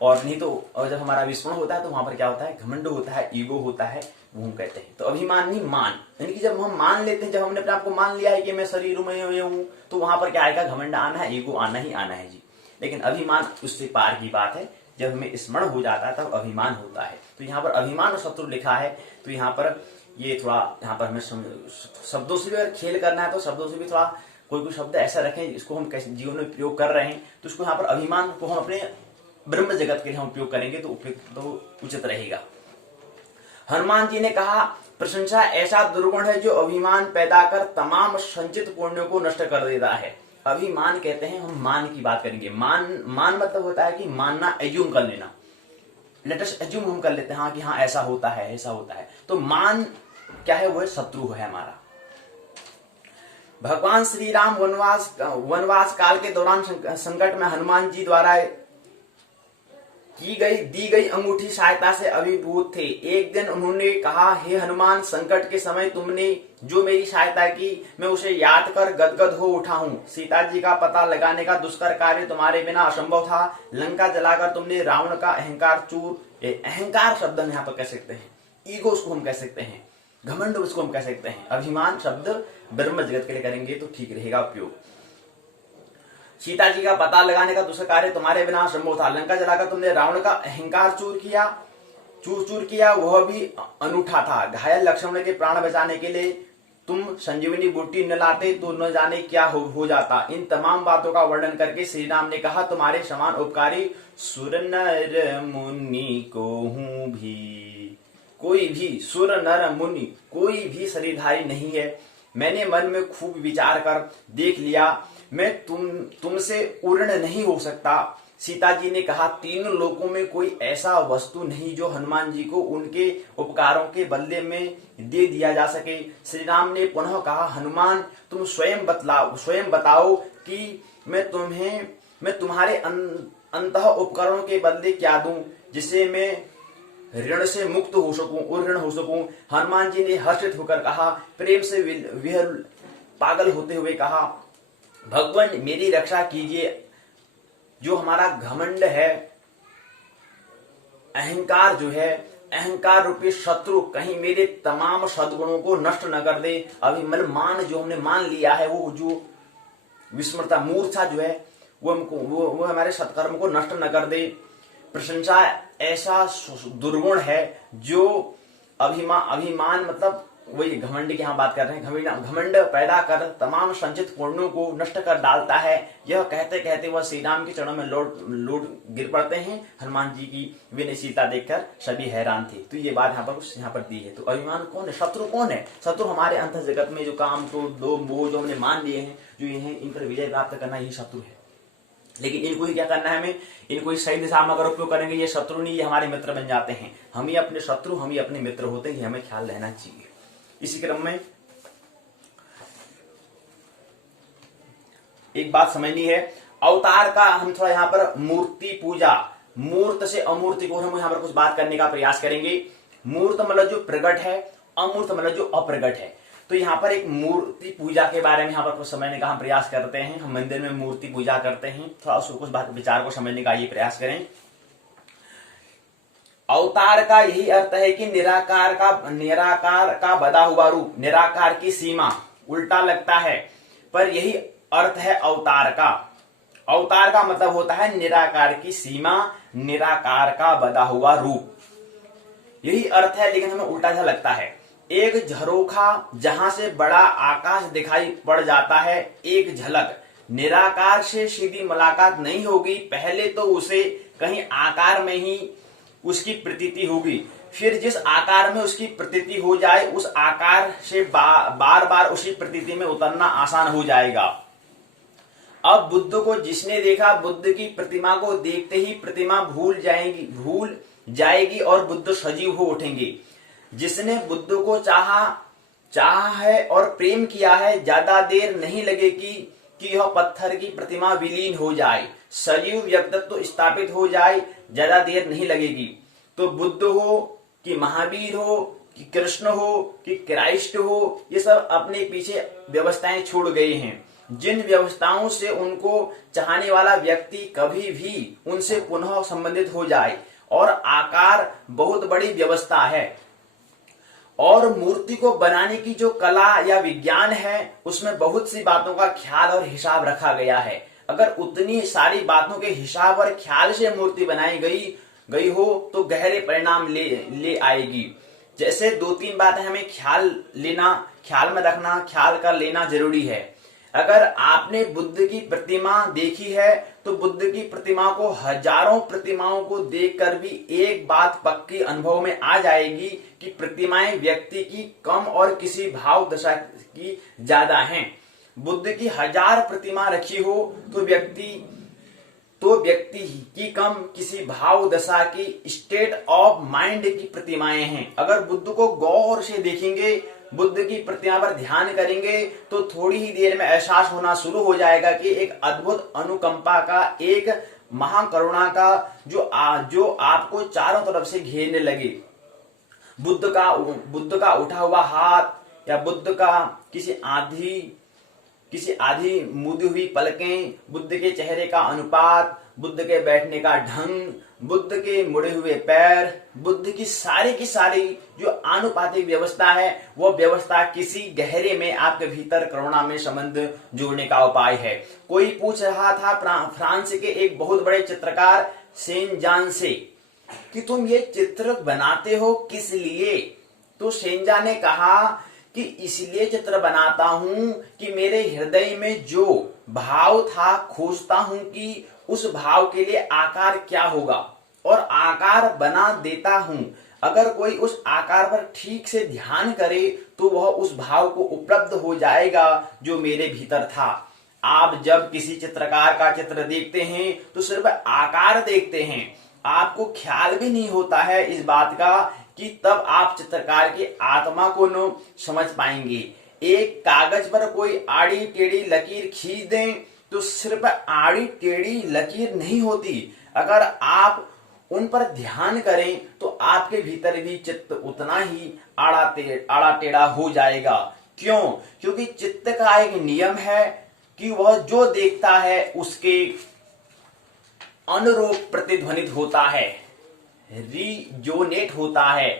और नहीं तो, और जब हमारा विस्मरण होता है तो वहां पर क्या होता है, घमंड होता है, ईगो होता है, वो हम कहते हैं। तो अभिमान नहीं, मान, यानी कि जब हम मान लेते हैं, जब हमने अपने आप को मान लिया है कि मैं शरीर में हूं, तो वहां पर क्या आएगा, घमंड आना है, ईगो आना ही आना है जी। लेकिन अभिमान उससे पार की बात है, जब हमें स्मरण हो जाता है तब अभिमान होता है। तो यहाँ पर अभिमान और शत्रु लिखा है, तो यहाँ पर ये थोड़ा, यहाँ पर हमें शब्दों से भी अगर खेल करना है तो शब्दों से भी थोड़ा कोई शब्द ऐसा रखें जिसको हम कैसे जीवन में प्रयोग कर रहे हैं, तो उसको यहाँ पर अभिमान को हम अपने ब्रह्म जगत के लिए हम उपयोग करेंगे तो उपयुक्त, तो उचित रहेगा। हनुमान जी ने कहा, प्रशंसा ऐसा दुर्गुण है जो अभिमान पैदा कर तमाम संचित पुण्यों को नष्ट कर देता है। अभिमान कहते हैं, हम मान की बात करेंगे। मान मतलब होता है कि मानना, एज्यूम कर लेना। लेट अस एज्यूम, हम कर लेते हैं हाँ कि हाँ ऐसा होता है, ऐसा होता है। तो मान क्या है, वो शत्रु है हमारा। भगवान श्री राम वनवास काल के दौरान संकट में हनुमान जी द्वारा दी गई अंगूठी सहायता से अभिभूत थे। एक दिन उन्होंने कहा, हे हनुमान, संकट के समय तुमने जो मेरी सहायता की, मैं उसे याद कर गदगद हो उठा हूँ। सीता जी का पता लगाने का दुष्कर कार्य तुम्हारे बिना असंभव था। लंका जलाकर तुमने रावण का अहंकार अहंकार शब्द हम यहाँ पर कह सकते हैं, ईगो उसको हम कह सकते हैं, घमंड उसको हम कह सकते हैं। अभिमान शब्द ब्रह्म जगत के लिए करेंगे तो ठीक रहेगा उपयोग। सीता जी का पता लगाने का दूसरा कार्य तुम्हारे बिना संभव था। लंका जलाकर तुमने रावण का अहंकार चूर किया, वह भी अनूठा था। घायल लक्ष्मण के प्राण बचाने के लिए तुम संजीवनी बूटी न लाते तो न जाने क्या हो जाता। इन तमाम बातों का वर्णन करके श्री राम ने कहा, तुम्हारे समान उपकारी सुर नर मुनि को हूं भी, कोई भी सुर नर मुनि कोई भी शरीरधारी नहीं है। मैंने मन में खूब विचार कर देख लिया, मैं तुमसे उर्ण नहीं हो सकता। सीता जी ने कहा, तीनों लोकों में कोई ऐसा वस्तु नहीं जो हनुमान जी को उनके उपकारों के बदले में दे दिया जा सके। श्री राम ने पुनः कहा, हनुमान, तुम स्वयं बताओ कि मैं तुम्हारे अंतः उपकरणों के बदले क्या दूं, जिससे मैं ऋण से मुक्त हो सकूं, उर्ण हो सकूं। हनुमान जी ने हर्षित होकर कहा, प्रेम से विह्वल पागल होते हुए कहा, भगवान मेरी रक्षा कीजिए। जो हमारा घमंड है, अहंकार जो है, अहंकार रूपी शत्रु कहीं मेरे तमाम सद्गुणों को नष्ट न कर दे। अभी मान जो हमने मान लिया है, वो जो विस्मृता मूर्छा जो है, वो हमारे सत्कर्म को नष्ट न कर दे। प्रशंसा ऐसा दुर्गुण है जो अभिमान मतलब वही घमंड की यहाँ बात कर रहे हैं, घमंड पैदा कर तमाम संचित पुण्यों को नष्ट कर डालता है। यह कहते कहते वह श्री राम के चरणों में लौट गिर पड़ते हैं। हनुमान जी की विनयशीलता देखकर सभी हैरान थे। तो ये बात यहाँ पर दी है। तो अभिमान कौन है, शत्रु कौन है? शत्रु हमारे अंत जगत में जो काम को दो मोह जो हमने मान लिए हैं, जो इन्हें इन पर विजय प्राप्त करना, यही शत्रु है। लेकिन इनको ही क्या करना है, हमें इनको ही सही दिशा में अगर उपयोग करेंगे, ये शत्रु नहीं, ये हमारे मित्र बन जाते हैं। हम ही अपने शत्रु, हम ही अपने मित्र होते हैं, हमें ख्याल रहना चाहिए। इसी क्रम में एक बात समझनी है, अवतार का हम थोड़ा यहाँ पर मूर्ति पूजा, मूर्त से अमूर्ति को हम यहाँ पर कुछ बात करने का प्रयास करेंगे। मूर्त मतलब जो प्रकट है, अमूर्त मतलब जो अप्रगट है। तो यहाँ पर एक मूर्ति पूजा के बारे में यहाँ पर कुछ समझने का हम प्रयास करते हैं। हम मंदिर में मूर्ति पूजा करते हैं, थोड़ा उसको कुछ बात विचार को समझने का ये प्रयास करें। अवतार का यही अर्थ है कि निराकार का बदा हुआ रूप, निराकार की सीमा। उल्टा लगता है पर यही अर्थ है अवतार का। अवतार का मतलब होता है निराकार की सीमा, निराकार का बदा हुआ रूप, यही अर्थ है। लेकिन हमें उल्टा सा लगता है। एक झरोखा जहां से बड़ा आकाश दिखाई पड़ जाता है, एक झलक। निराकार से सीधी मुलाकात नहीं होगी, पहले तो उसे कहीं आकार में ही उसकी प्रतीति होगी, फिर जिस आकार में उसकी प्रतीति हो जाए, उस आकार से बार बार उसी प्रतीति में उतरना आसान हो जाएगा। अब बुद्ध को जिसने देखा, बुद्ध की प्रतिमा को देखते ही प्रतिमा भूल जाएगी और बुद्ध सजीव हो उठेंगे। जिसने बुद्ध को चाहा है और प्रेम किया है, ज्यादा देर नहीं लगेगी कि यह पत्थर की प्रतिमा विलीन हो जाए, सजीव व्यक्तित्व स्थापित हो जाए, ज्यादा देर नहीं लगेगी। तो बुद्ध हो कि महावीर हो कि कृष्ण हो कि क्राइस्ट हो, ये सब अपने पीछे व्यवस्थाएं छोड़ गए हैं। जिन व्यवस्थाओं से उनको चाहने वाला व्यक्ति कभी भी उनसे पुनः संबंधित हो जाए। और आकार बहुत बड़ी व्यवस्था है, और मूर्ति को बनाने की जो कला या विज्ञान है उसमें बहुत सी बातों का ख्याल और हिसाब रखा गया है। अगर उतनी सारी बातों के हिसाब और ख्याल से मूर्ति बनाई गई हो तो गहरे परिणाम ले आएगी। जैसे 2-3 बातें हमें ख्याल में रखना, ख्याल कर लेना जरूरी है। अगर आपने बुद्ध की प्रतिमा देखी है तो बुद्ध की प्रतिमा को हजारों प्रतिमाओं को देखकर भी एक बात पक्की अनुभव में आ जाएगी कि प्रतिमाएं व्यक्ति की कम और किसी भाव दशा की ज्यादा हैं। बुद्ध की 1000 प्रतिमा रखी हो तो व्यक्ति की कम किसी भाव दशा की स्टेट ऑफ माइंड की प्रतिमाएं हैं। अगर बुद्ध को गौर से देखेंगे, बुद्ध की प्रतिमा पर ध्यान करेंगे तो थोड़ी ही देर में एहसास होना शुरू हो जाएगा कि एक अद्भुत अनुकंपा का, एक महाकरुणा का जो आपको चारों तरफ से घेरने लगे। बुद्ध का उठा हुआ हाथ या बुद्ध का किसी आधी मुदी हुई पलकें, बुद्ध के चेहरे का अनुपात, बुद्ध के बैठने का ढंग, बुद्ध के मुड़े हुए पैर, बुद्ध की सारी जो आनुपातिक व्यवस्था है वो व्यवस्था किसी गहरे में आपके भीतर करुणा में संबंध जोड़ने का उपाय है। कोई पूछ रहा था फ्रांस के एक बहुत बड़े चित्रकार सेन जान से कि तुम ये चित्र बनाते हो किस लिए? तो सेंजा ने कहा कि इसलिए चित्र बनाता हूं कि मेरे हृदय में जो भाव था खोजता हूं कि उस भाव के लिए आकार क्या होगा, और आकार बना देता हूं। अगर कोई उस आकार पर ठीक से ध्यान करे तो वह उस भाव को उपलब्ध हो जाएगा जो मेरे भीतर था। आप जब किसी चित्रकार का चित्र देखते हैं तो सिर्फ आकार देखते हैं, आपको ख्याल भी नहीं होता है इस बात का कि तब आप चित्रकार की आत्मा को न समझ पाएंगे। एक कागज पर कोई आड़ी टेढ़ी लकीर खींच दें तो सिर्फ आड़ी टेढ़ी लकीर नहीं होती, अगर आप उन पर ध्यान करें तो आपके भीतर भी चित्त उतना ही आड़ा टेढ़ा हो जाएगा। क्यों? क्योंकि चित्त का एक नियम है कि वह जो देखता है उसके अनुरूप प्रतिध्वनित होता है, रिजोनेट होता है।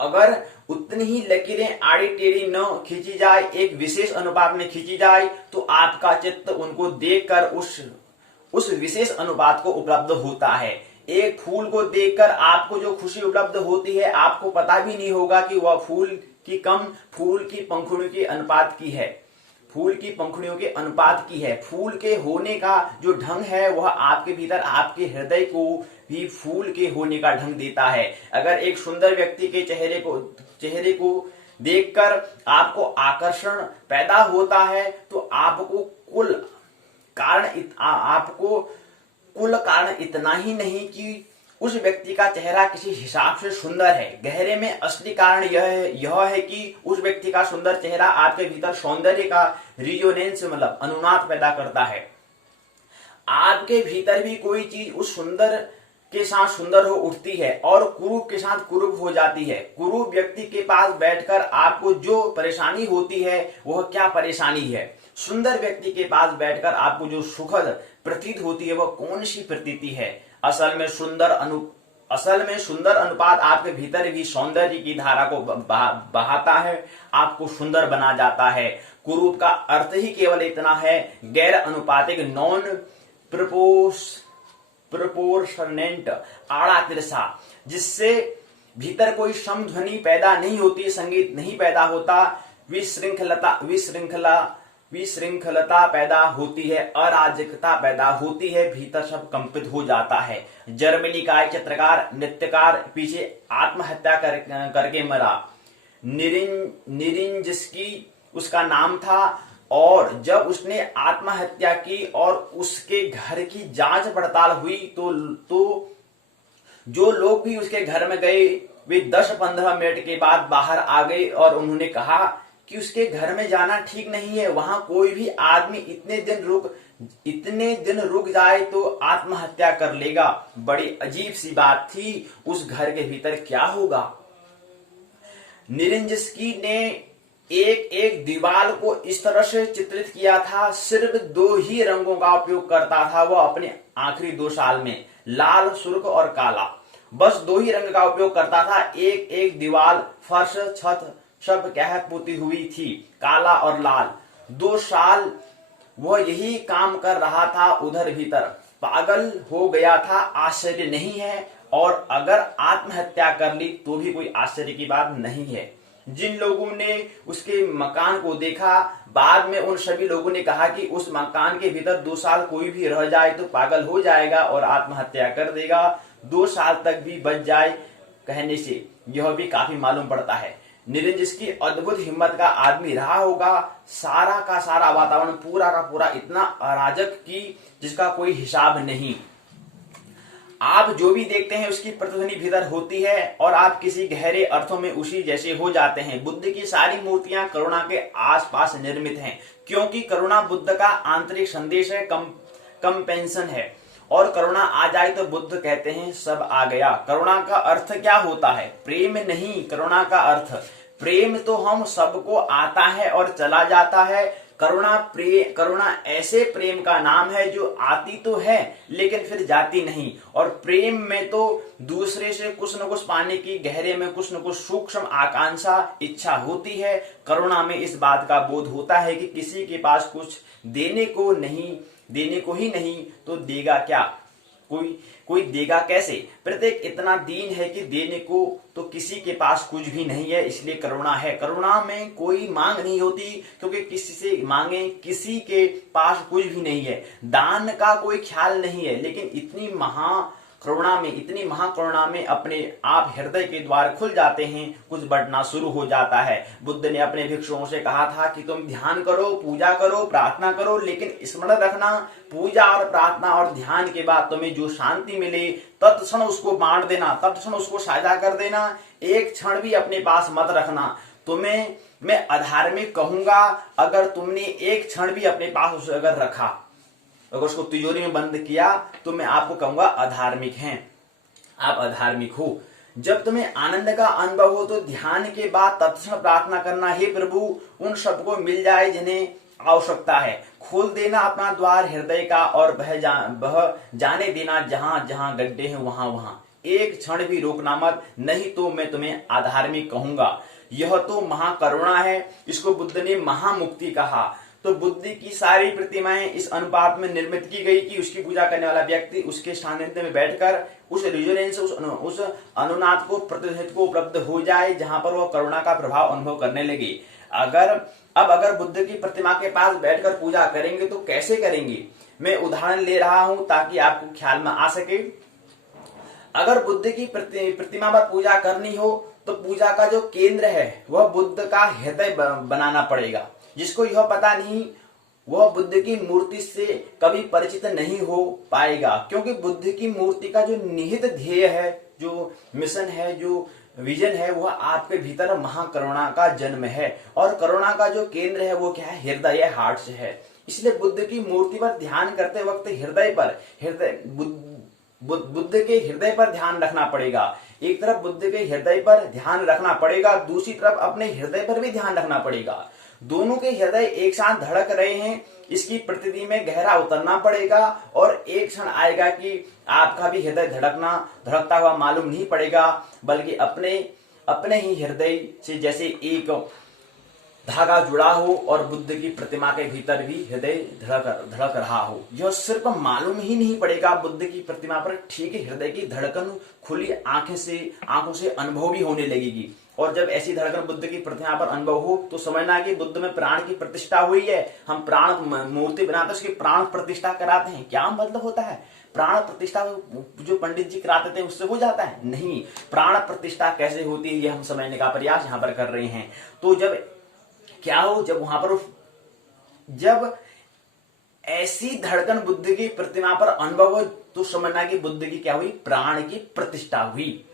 अगर उतनी ही लकीरें आड़ी टेढ़ी न खींची जाए, एक विशेष अनुपात में खींची जाए, तो आपका चित्त उनको देखकर उस विशेष अनुपात को उपलब्ध होता है। एक फूल को देखकर आपको जो खुशी उपलब्ध होती है, आपको पता भी नहीं होगा कि वह फूल की पंखुड़ियों के अनुपात की है, फूल की पंखुड़ियों के अनुपात की है। फूल के होने का जो ढंग है वह आपके भीतर, आपके हृदय को भी फूल के होने का ढंग देता है। अगर एक सुंदर व्यक्ति के चेहरे को देखकर आपको आकर्षण पैदा होता है तो आपको कुल कारण इतना ही नहीं कि उस व्यक्ति का चेहरा किसी हिसाब से सुंदर है, गहरे में असली कारण यह है कि उस व्यक्ति का सुंदर चेहरा आपके भीतर सौंदर्य का रिजोनेंस मतलब अनुनाद पैदा करता है। आपके भीतर भी कोई चीज उस सुंदर के साथ सुंदर हो उठती है और कुरूप के साथ कुरूप हो जाती है। कुरूप व्यक्ति के पास बैठकर आपको जो परेशानी होती है वह क्या परेशानी है, सुंदर व्यक्ति के पास बैठकर आपको जो सुखद प्रतीत होती है वह कौन सी प्रतीति है। असल में सुंदर अनुपात आपके भीतर भी सौंदर्य की धारा को बहाता है, आपको सुंदर बना जाता है। कुरूप का अर्थ ही केवल इतना है, गैर अनुपातिक, नॉन प्रोपोर्शनेट, आड़ा तिरछा, जिससे भीतर कोई समध्वनि पैदा नहीं होती, संगीत नहीं पैदा होता, विशृंखलता पैदा होती है, अराजकता पैदा होती है, भीतर सब कंपित हो जाता है। जर्मनी का एक चित्रकार नृत्यकार पीछे आत्महत्या करके मरा, निरिंजस्की उसका नाम था, और जब उसने आत्महत्या की और उसके घर की जांच पड़ताल हुई तो जो लोग भी उसके घर में गए वे 10-15 मिनट के बाद बाहर आ गए और उन्होंने कहा कि उसके घर में जाना ठीक नहीं है, वहां कोई भी आदमी इतने दिन रुक जाए तो आत्महत्या कर लेगा। बड़ी अजीब सी बात थी, उस घर के भीतर क्या होगा। निरिंजस्की ने एक एक दीवार को इस तरह से चित्रित किया था, सिर्फ 2 ही रंगों का उपयोग करता था वो अपने आखिरी 2 साल में, लाल, सुर्ख और काला। बस 2 ही रंग का उपयोग करता था। एक एक दीवार, फर्श, छत सब क्या है पुती हुई थी, काला और लाल। 2 साल वह यही काम कर रहा था उधर भीतर। पागल हो गया था, आश्चर्य नहीं है, और अगर आत्महत्या कर ली तो भी कोई आश्चर्य की बात नहीं है। जिन लोगों ने उसके मकान को देखा, बाद में उन सभी लोगों ने कहा कि उस मकान के भीतर 2 साल कोई भी रह जाए तो पागल हो जाएगा और आत्महत्या कर देगा। 2 साल तक भी बच जाए, कहने से यह भी काफी मालूम पड़ता है। निरंजन जिसकी अद्भुत हिम्मत का आदमी रहा होगा, सारा का सारा वातावरण पूरा का पूरा इतना अराजक कि जिसका कोई हिसाब नहीं। आप जो भी देखते हैं उसकी प्रतिध्वनि भीतर होती है और आप किसी गहरे अर्थों में उसी जैसे हो जाते हैं। बुद्ध की सारी मूर्तियां करुणा के आसपास निर्मित हैं, क्योंकि करुणा बुद्ध का आंतरिक संदेश है, कंपेंशन है। और करुणा आ जाए तो बुद्ध कहते हैं सब आ गया। करुणा का अर्थ क्या होता है? प्रेम नहीं, करुणा का अर्थ प्रेम तो हम सबको आता है और चला जाता है। करुणा ऐसे प्रेम का नाम है जो आती तो है लेकिन फिर जाती नहीं। और प्रेम में तो दूसरे से कुछ न कुछ पाने की गहरे में कुछ न कुछ सूक्ष्म आकांक्षा, इच्छा होती है। करुणा में इस बात का बोध होता है कि किसी के पास कुछ देने को ही नहीं तो देगा क्या, कोई देगा कैसे? प्रत्येक इतना दीन है कि देने को तो किसी के पास कुछ भी नहीं है, इसलिए करुणा है। करुणा में कोई मांग नहीं होती, क्योंकि किसी से मांगे किसी के पास कुछ भी नहीं है। दान का कोई ख्याल नहीं है, लेकिन इतनी महाकरुणा में अपने आप हृदय के द्वार खुल जाते हैं, कुछ बढ़ना शुरू हो जाता है। बुद्ध ने अपने भिक्षुओं से कहा था कि तुम ध्यान करो, पूजा करो, प्रार्थना करो, लेकिन स्मरण रखना, पूजा और प्रार्थना और ध्यान के बाद तुम्हें जो शांति मिले तत्क्षण उसको बांट देना, तत्क्षण उसको साझा कर देना। एक क्षण भी अपने पास मत रखना। तुम्हें मैं अधार्मिक कहूंगा अगर तुमने एक क्षण भी अपने पास उसे अगर रखा, अगर उसको तिजोरी में बंद किया, तो मैं आपको कहूंगा अधार्मिक हैं, आप अधार्मिक हो। जब तुम्हें आनंद का अनुभव हो तो ध्यान के बाद तत्क्षण प्रार्थना करना, हे प्रभु उन सबको मिल जाए जिन्हें आवश्यकता है। खोल देना अपना द्वार हृदय का और बह जाने देना जहां जहां गड्ढे हैं वहां वहां। एक क्षण भी रोकना मत, नहीं तो मैं तुम्हें अधार्मिक कहूंगा। यह तो महाकरुणा है, इसको बुद्ध ने महामुक्ति कहा। तो बुद्ध की सारी प्रतिमाएं इस अनुपात में निर्मित की गई कि उसकी पूजा करने वाला व्यक्ति उसके सानिध्य में बैठकर उस रिजोनेंस, उस अनुनाद को, प्रतिध्वनि को उपलब्ध हो जाए जहां पर वह करुणा का प्रभाव अनुभव करने लगे। अगर बुद्ध की प्रतिमा के पास बैठकर पूजा करेंगे तो कैसे करेंगे? मैं उदाहरण ले रहा हूं ताकि आपको ख्याल में आ सके। अगर बुद्ध की प्रतिमा पर पूजा करनी हो तो पूजा का जो केंद्र है वह बुद्ध का हृदय बनाना पड़ेगा। जिसको यह पता नहीं वह बुद्ध की मूर्ति से कभी परिचित नहीं हो पाएगा, क्योंकि बुद्ध की मूर्ति का जो निहित ध्येय है, जो मिशन है, जो विजन है, वह आपके भीतर महाकरुणा का जन्म है। और करुणा का जो केंद्र है वो क्या है? हृदय, हार्ट से है। इसलिए बुद्ध की मूर्ति पर ध्यान करते वक्त बुद्ध के हृदय पर ध्यान रखना पड़ेगा। एक तरफ बुद्ध के हृदय पर ध्यान रखना पड़ेगा, दूसरी तरफ अपने हृदय पर भी ध्यान रखना पड़ेगा। दोनों के हृदय एक साथ धड़क रहे हैं, इसकी प्रतीति में गहरा उतरना पड़ेगा। और एक क्षण आएगा कि आपका भी हृदय धड़कता हुआ मालूम नहीं पड़ेगा, बल्कि अपने ही हृदय से जैसे एक धागा जुड़ा हो और बुद्ध की प्रतिमा के भीतर भी हृदय धड़क रहा हो। यह सिर्फ मालूम ही नहीं पड़ेगा, बुद्ध की प्रतिमा पर ठीक हृदय की धड़कन खुली आंखों से अनुभव भी होने लगेगी। और जब ऐसी धड़कन बुद्ध की प्रतिमा पर अनुभव हो तो समझना कि बुद्ध में प्राण की प्रतिष्ठा हुई है। हम प्राण मूर्ति बनाते हैं, उसकी प्राण प्रतिष्ठा कराते हैं। क्या मतलब होता है? प्राण प्रतिष्ठा जो पंडित जी कराते थे उससे हो जाता है? नहीं। प्राण प्रतिष्ठा कैसे होती है ये हम समझने का प्रयास यहाँ पर कर रहे हैं। तो जब क्या हो, जब वहां पर जब ऐसी धड़कन बुद्ध की प्रतिमा पर अनुभव हो तो समझना कि बुद्ध की क्या हुई? प्राण की प्रतिष्ठा हुई।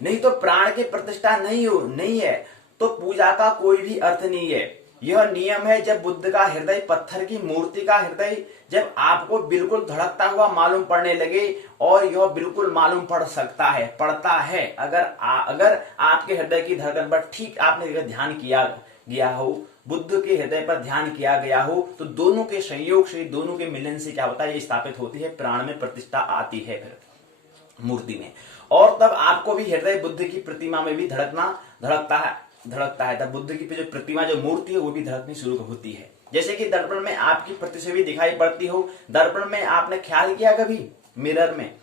नहीं तो प्राण की प्रतिष्ठा नहीं है तो पूजा का कोई भी अर्थ नहीं है। यह नियम है, जब बुद्ध का हृदय, पत्थर की मूर्ति का हृदय जब आपको बिल्कुल धड़कता हुआ मालूम पड़ने लगे, और यह बिल्कुल मालूम पड़ता है अगर आपके हृदय की धड़कन पर ठीक आपने ध्यान गया हो, बुद्ध के हृदय पर ध्यान किया गया हो, तो दोनों के संयोग से, दोनों के मिलन से क्या होता है, ये स्थापित होती है, प्राण में प्रतिष्ठा आती है फिर मूर्ति में। और तब आपको भी हृदय बुद्ध की प्रतिमा में भी धड़कता है। तब बुद्ध की जो प्रतिमा, जो मूर्ति है, वो भी धड़कनी शुरू होती है। जैसे कि दर्पण में आपकी प्रतिछवि दिखाई पड़ती हो। दर्पण में आपने ख्याल किया कभी, मिरर में,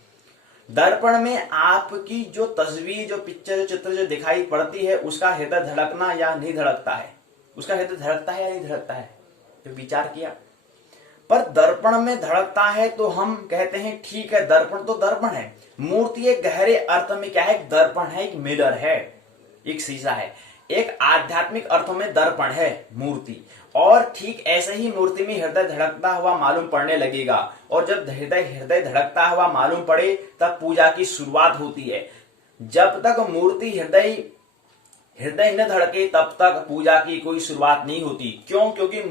दर्पण में आपकी जो तस्वीर, जो पिक्चर, जो चित्र जो दिखाई पड़ती है, उसका हृदय धड़कना या नहीं धड़कता है? उसका हृदय धड़कता है या नहीं धड़कता है? तो विचार किया। पर दर्पण में धड़कता है तो हम कहते हैं ठीक है, दर्पण तो दर्पण है। मूर्ति एक गहरे अर्थ में क्या है, एक दर्पण है, एक मिरर है, एक शीशा है। एक आध्यात्मिक अर्थों में दर्पण है मूर्ति। और ठीक ऐसे ही मूर्ति में हृदय धड़कता हुआ मालूम पड़ने लगेगा। और जब हृदय धड़कता हुआ मालूम पड़े, तब पूजा की शुरुआत होती है। जब तक मूर्ति हृदय न धड़के, तब तक पूजा की कोई शुरुआत नहीं होती। क्यों? क्योंकि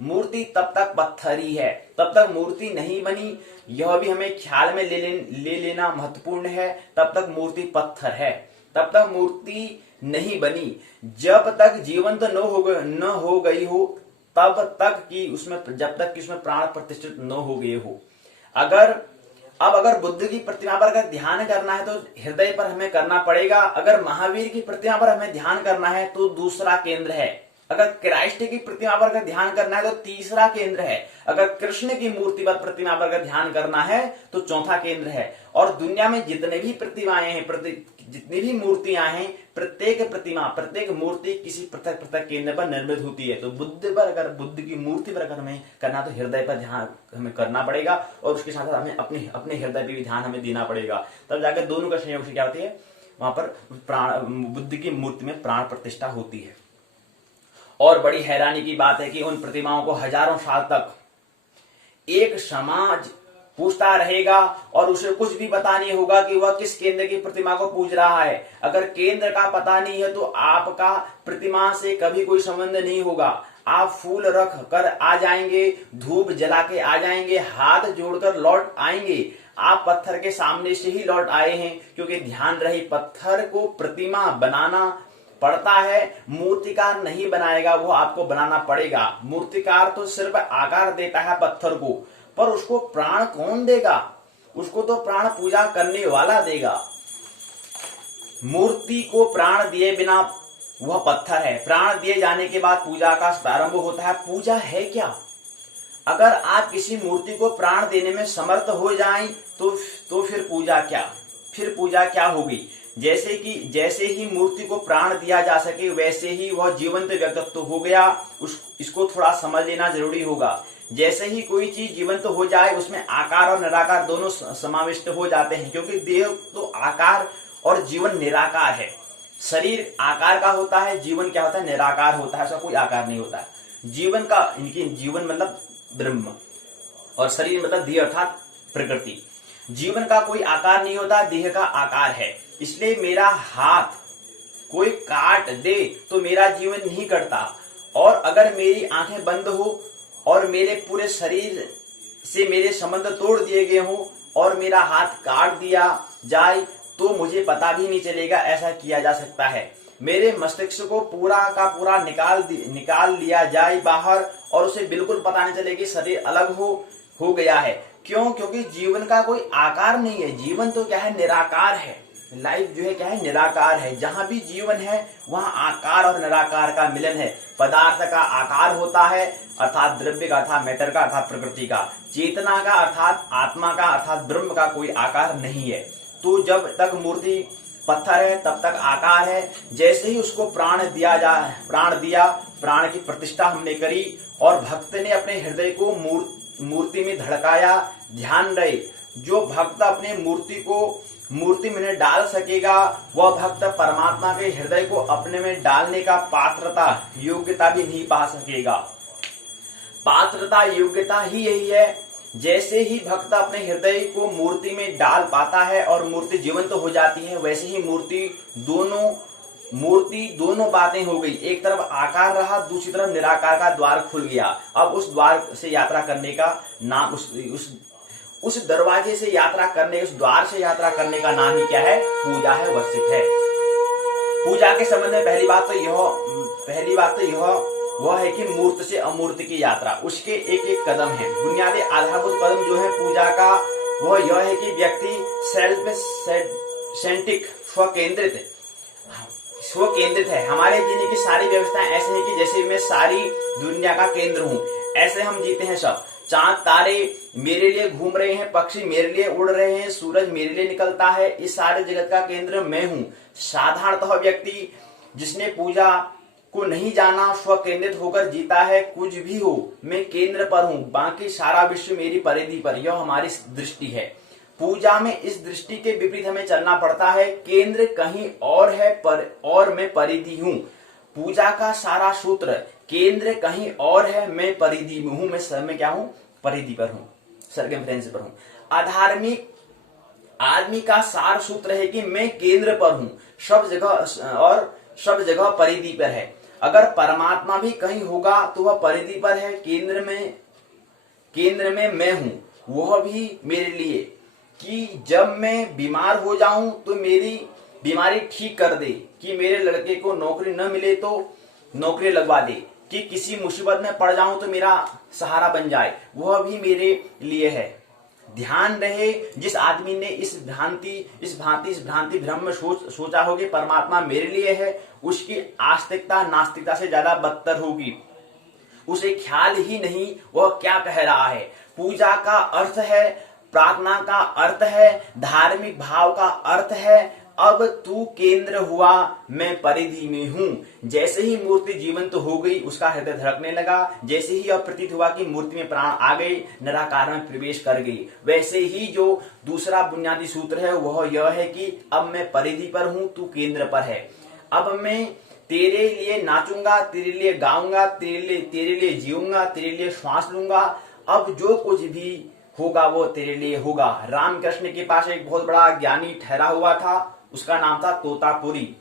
मूर्ति तब तक पत्थर ही है, तब तक मूर्ति नहीं बनी। यह भी हमें ख्याल में ले लेना महत्वपूर्ण है। तब तक मूर्ति पत्थर है, तब तक मूर्ति नहीं बनी। जब तक जीवंत न हो गई हो, तब तक कि उसमें, जब तक कि उसमें प्राण प्रतिष्ठित न हो गए हो। अगर बुद्ध की प्रतिमा पर अगर ध्यान करना है तो हृदय पर हमें करना पड़ेगा। अगर महावीर की प्रतिमा पर हमें ध्यान करना है तो दूसरा केंद्र है। अगर क्राइस्ट की प्रतिमा पर अगर ध्यान करना है तो तीसरा केंद्र है। अगर कृष्ण की मूर्ति पर, प्रतिमा पर अगर ध्यान करना है तो चौथा केंद्र है। और दुनिया में जितने भी प्रतिमाएं हैं, जितनी भी मूर्तियां हैं, प्रत्येक प्रतिमा, प्रत्येक मूर्ति किसी पृथक केंद्र पर निर्मित होती है। तो बुद्ध की मूर्ति पर अगर हमें करना तो हृदय पर ध्यान हमें करना पड़ेगा। और उसके साथ हमें अपने हृदय पर भी ध्यान हमें देना पड़ेगा। तब जाकर दोनों का संयोग से क्या होती है, वहां पर बुद्ध की मूर्ति में प्राण प्रतिष्ठा होती है। और बड़ी हैरानी की बात है कि उन प्रतिमाओं को हजारों साल तक एक समाज पूछता रहेगा और उसे कुछ भी पता नहीं होगा कि वह किस केंद्र की प्रतिमा को पूज रहा है। अगर केंद्र का पता नहीं है तो आपका प्रतिमा से कभी कोई संबंध नहीं होगा। आप फूल रख कर आ जाएंगे, धूप जला के आ जाएंगे, हाथ जोड़कर लौट आएंगे। आप पत्थर के सामने से ही लौट आए हैं, क्योंकि ध्यान रहे, पत्थर को प्रतिमा बनाना पड़ता है, मूर्तिकार नहीं बनाएगा, वो आपको बनाना पड़ेगा। मूर्तिकार तो सिर्फ आकार देता है पत्थर को, पर उसको प्राण कौन देगा? उसको तो प्राण पूजा करने वाला देगा। मूर्ति को प्राण दिए बिना वह पत्थर है। प्राण दिए जाने के बाद पूजा का प्रारंभ होता है। पूजा है क्या? अगर आप किसी मूर्ति को प्राण देने में समर्थ हो जाएं तो फिर पूजा क्या? फिर पूजा क्या होगी? जैसे ही मूर्ति को प्राण दिया जा सके, वैसे ही वह जीवंत व्यक्तित्व हो गया। इसको थोड़ा समझ लेना जरूरी होगा। जैसे ही कोई चीज जीवंत हो जाए, उसमें आकार और निराकार दोनों समाविष्ट हो जाते हैं, क्योंकि देह तो आकार और जीवन निराकार है। शरीर आकार का होता है, जीवन क्या होता है? निराकार होता है, उसका कोई आकार नहीं होता है। जीवन मतलब ब्रह्म, और शरीर मतलब देह अर्थात प्रकृति। जीवन का कोई आकार नहीं होता, देह का आकार है। इसलिए मेरा हाथ कोई काट दे तो मेरा जीवन नहीं कटता। और अगर मेरी आंखें बंद हो और मेरे पूरे शरीर से मेरे संबंध तोड़ दिए गए हो और मेरा हाथ काट दिया जाए तो मुझे पता भी नहीं चलेगा। ऐसा किया जा सकता है। मेरे मस्तिष्क को पूरा का पूरा निकाल लिया जाए बाहर और उसे बिल्कुल पता नहीं चले कि शरीर अलग हो गया है। क्यों? क्योंकि जीवन का कोई आकार नहीं है। जीवन तो क्या है? निराकार है। लाइफ जो है क्या है? निराकार है। जहां भी जीवन है वहां आकार और निराकार का मिलन है। पदार्थ का आकार होता है, अर्थात द्रव्य का, अर्थात मैटर का, अर्थात प्रकृति का। चेतना का अर्थात आत्मा का, अर्थात ब्रह्म का कोई आकार नहीं है। तो जब तक मूर्ति पत्थर है तब तक आकार है। जैसे ही उसको प्राण दिया, प्राण की प्रतिष्ठा हमने करी और भक्त ने अपने हृदय को मूर्ति में धड़काया। ध्यान रहे, जो भक्त अपने मूर्ति में डाल सकेगा, वह भक्त परमात्मा के हृदय को अपने में डालने का पात्रता, योग्यता भी नहीं पा सकेगा। पात्रता, योग्यता ही यही है। जैसे ही भक्त अपने हृदय को मूर्ति में डाल पाता है और मूर्ति जीवंत तो हो जाती है, वैसे ही मूर्ति दोनों बातें हो गई। एक तरफ आकार रहा, दूसरी तरफ निराकार का द्वार खुल गया। अब उस द्वार से यात्रा करने का नाम, उस दरवाजे से यात्रा करने, उस द्वार से यात्रा करने का नाम ही क्या है? पूजा है, वर्शिप है। पूजा के संबंध में पहली बात तो यह वह है कि मूर्त से अमूर्त की यात्रा, उसके एक एक कदम है। बुनियादी आधारभूत कदम जो है पूजा का वह यह है कि व्यक्ति सेल्फ सेंट्रिक स्व केंद्रित है। हमारे जीने की सारी व्यवस्थाएं ऐसे हैं कि जैसे मैं सारी दुनिया का केंद्र हूँ, ऐसे हम जीते हैं सब। चांद तारे मेरे लिए घूम रहे हैं, पक्षी मेरे लिए उड़ रहे हैं, सूरज मेरे लिए निकलता है, इस सारे जगत का केंद्र मैं हूँ। साधारणतः व्यक्ति जिसने पूजा को नहीं जाना स्व केंद्रित होकर जीता है, कुछ भी हो मैं केंद्र पर हूँ, बाकी सारा विश्व मेरी परिधि पर, यह हमारी दृष्टि है। पूजा में इस दृष्टि के विपरीत हमें चलना पड़ता है, केंद्र कहीं और है और मैं परिधि हूँ। पूजा का सारा सूत्र केंद्र कहीं और है, मैं परिधि में हूँ, मैं क्या हूँ, परिधि पर हूँ, सर्कमफ्रेंस पर हूँ। अधार्मिक आदमी का सार सूत्र है कि मैं केंद्र पर हूँ, सब जगह परिधि पर है। अगर परमात्मा भी कहीं होगा तो वह परिधि पर है, केंद्र में मैं हूं, वह भी मेरे लिए, कि जब मैं बीमार हो जाऊं तो मेरी बीमारी ठीक कर दे, कि मेरे लड़के को नौकरी न मिले तो नौकरी लगवा दे, कि किसी मुसीबत में पड़ जाऊं तो मेरा सहारा बन जाए, वह भी मेरे लिए है। ध्यान रहे, जिस आदमी ने इस भ्रांति भ्रम में सोचा हो कि परमात्मा मेरे लिए है, उसकी आस्तिकता नास्तिकता से ज्यादा बदतर होगी। उसे ख्याल ही नहीं वह क्या कह रहा है। पूजा का अर्थ है, प्रार्थना का अर्थ है, धार्मिक भाव का अर्थ है, अब तू केंद्र हुआ, मैं परिधि में हूं। जैसे ही मूर्ति जीवंत हो गई, उसका हृदय धड़कने लगा। जैसे ही अब प्रतीत हुआ कि मूर्ति में प्राण आ गए, निराकार में प्रवेश कर गई, वैसे ही जो दूसरा बुनियादी सूत्र है वह यह है कि अब मैं परिधि पर हूं, तू केंद्र पर है। अब मैं तेरे लिए नाचूंगा, तेरे लिए गाऊंगा, तेरे लिए जीऊंगा, तेरे लिए श्वास लूंगा। अब जो कुछ भी होगा वो तेरे लिए होगा। रामकृष्ण के पास एक बहुत बड़ा ज्ञानी ठहरा हुआ था, उसका नाम था तोतापुरी।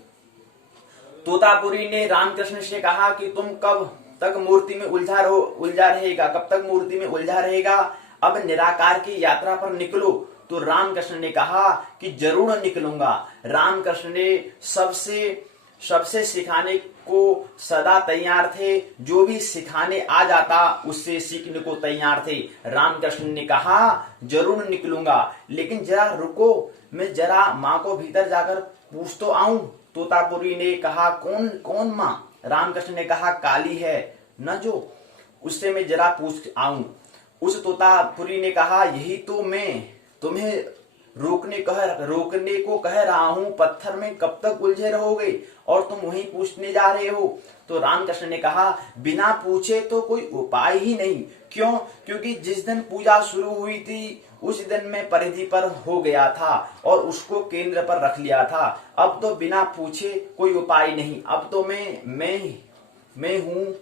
तोतापुरी ने रामकृष्ण से कहा कि तुम कब तक मूर्ति में उलझा रहेगा, कब तक मूर्ति में उलझा रहेगा, अब निराकार की यात्रा पर निकलो। तो रामकृष्ण ने कहा कि जरूर निकलूंगा। रामकृष्ण ने सबसे सिखाने को सदा तैयार थे, जो भी सिखाने आ जाता उससे सीखने को तैयार थे। रामकृष्ण ने कहा जरूर निकलूंगा, लेकिन जरा रुको, मैं जरा माँ को भीतर जाकर पूछ तो आऊं। तोतापुरी ने कहा कौन माँ? रामकृष्ण ने कहा काली है न जो, उससे मैं जरा पूछ आऊं। उस तोतापुरी ने कहा यही तो मैं तुम्हें रोकने को कह रहा हूं, पत्थर में कब तक उलझे रहोगे और तुम वहीं पूछने जा रहे हो। तो रामकृष्ण ने कहा बिना पूछे तो कोई उपाय ही नहीं। क्यों? क्योंकि जिस दिन पूजा शुरू हुई थी उस दिन मैं परिधि पर हो गया था और उसको केंद्र पर रख लिया था। अब तो बिना पूछे कोई उपाय नहीं, अब तो मैं हूं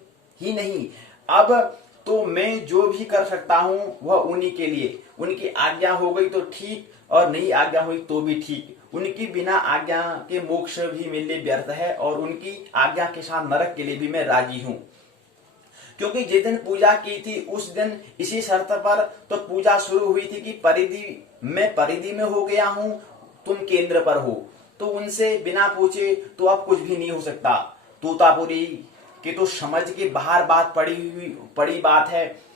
ही नहीं। अब तो मैं जो भी कर सकता हूं वह उन्हीं के लिए। उनकी आज्ञा हो गई तो ठीक और नहीं आज्ञा हुई तो भी ठीक। उनकी बिना आज्ञा के मोक्ष भी मेरे लिए व्यर्थ है और उनकी आज्ञा के साथ नरक के लिए भी मैं राजी हूं। क्योंकि जिस दिन पूजा की थी उस दिन इसी शर्त पर तो पूजा शुरू हुई थी कि मैं परिधि में हो गया हूं, तुम केंद्र पर हो। तो उनसे बिना पूछे तो अब कुछ भी नहीं हो सकता। तोतापुरी की तो समझ के बाहर पड़ी बात है।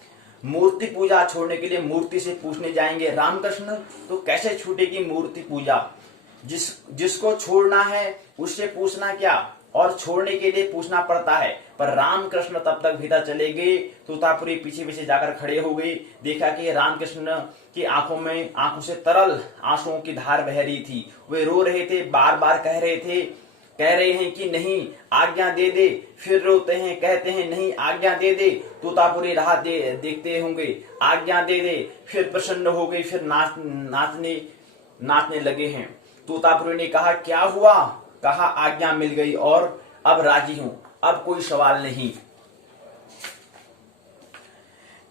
मूर्ति पूजा छोड़ने के लिए मूर्ति से पूछने जाएंगे रामकृष्ण, तो कैसे छूटेगी मूर्ति पूजा? जिसको छोड़ना है उससे पूछना क्या, और छोड़ने के लिए पूछना पड़ता है। पर रामकृष्ण तब तक भीतर चले गए। तोतापुरी पीछे जाकर खड़े हो गए। देखा कि रामकृष्ण की आंखों से तरल आंसुओं की धार बह रही थी। वे रो रहे थे, बार बार कह रहे हैं कि नहीं आज्ञा दे दे, फिर रोते हैं, कहते हैं नहीं आज्ञा दे दे। तोतापुरी राह देखते होंगे, आज्ञा दे दे, फिर प्रसन्न हो गई, फिर नाचने लगे हैं। तोतापुरी ने कहा क्या हुआ? कहा आज्ञा मिल गई और अब राजी हूं, अब कोई सवाल नहीं।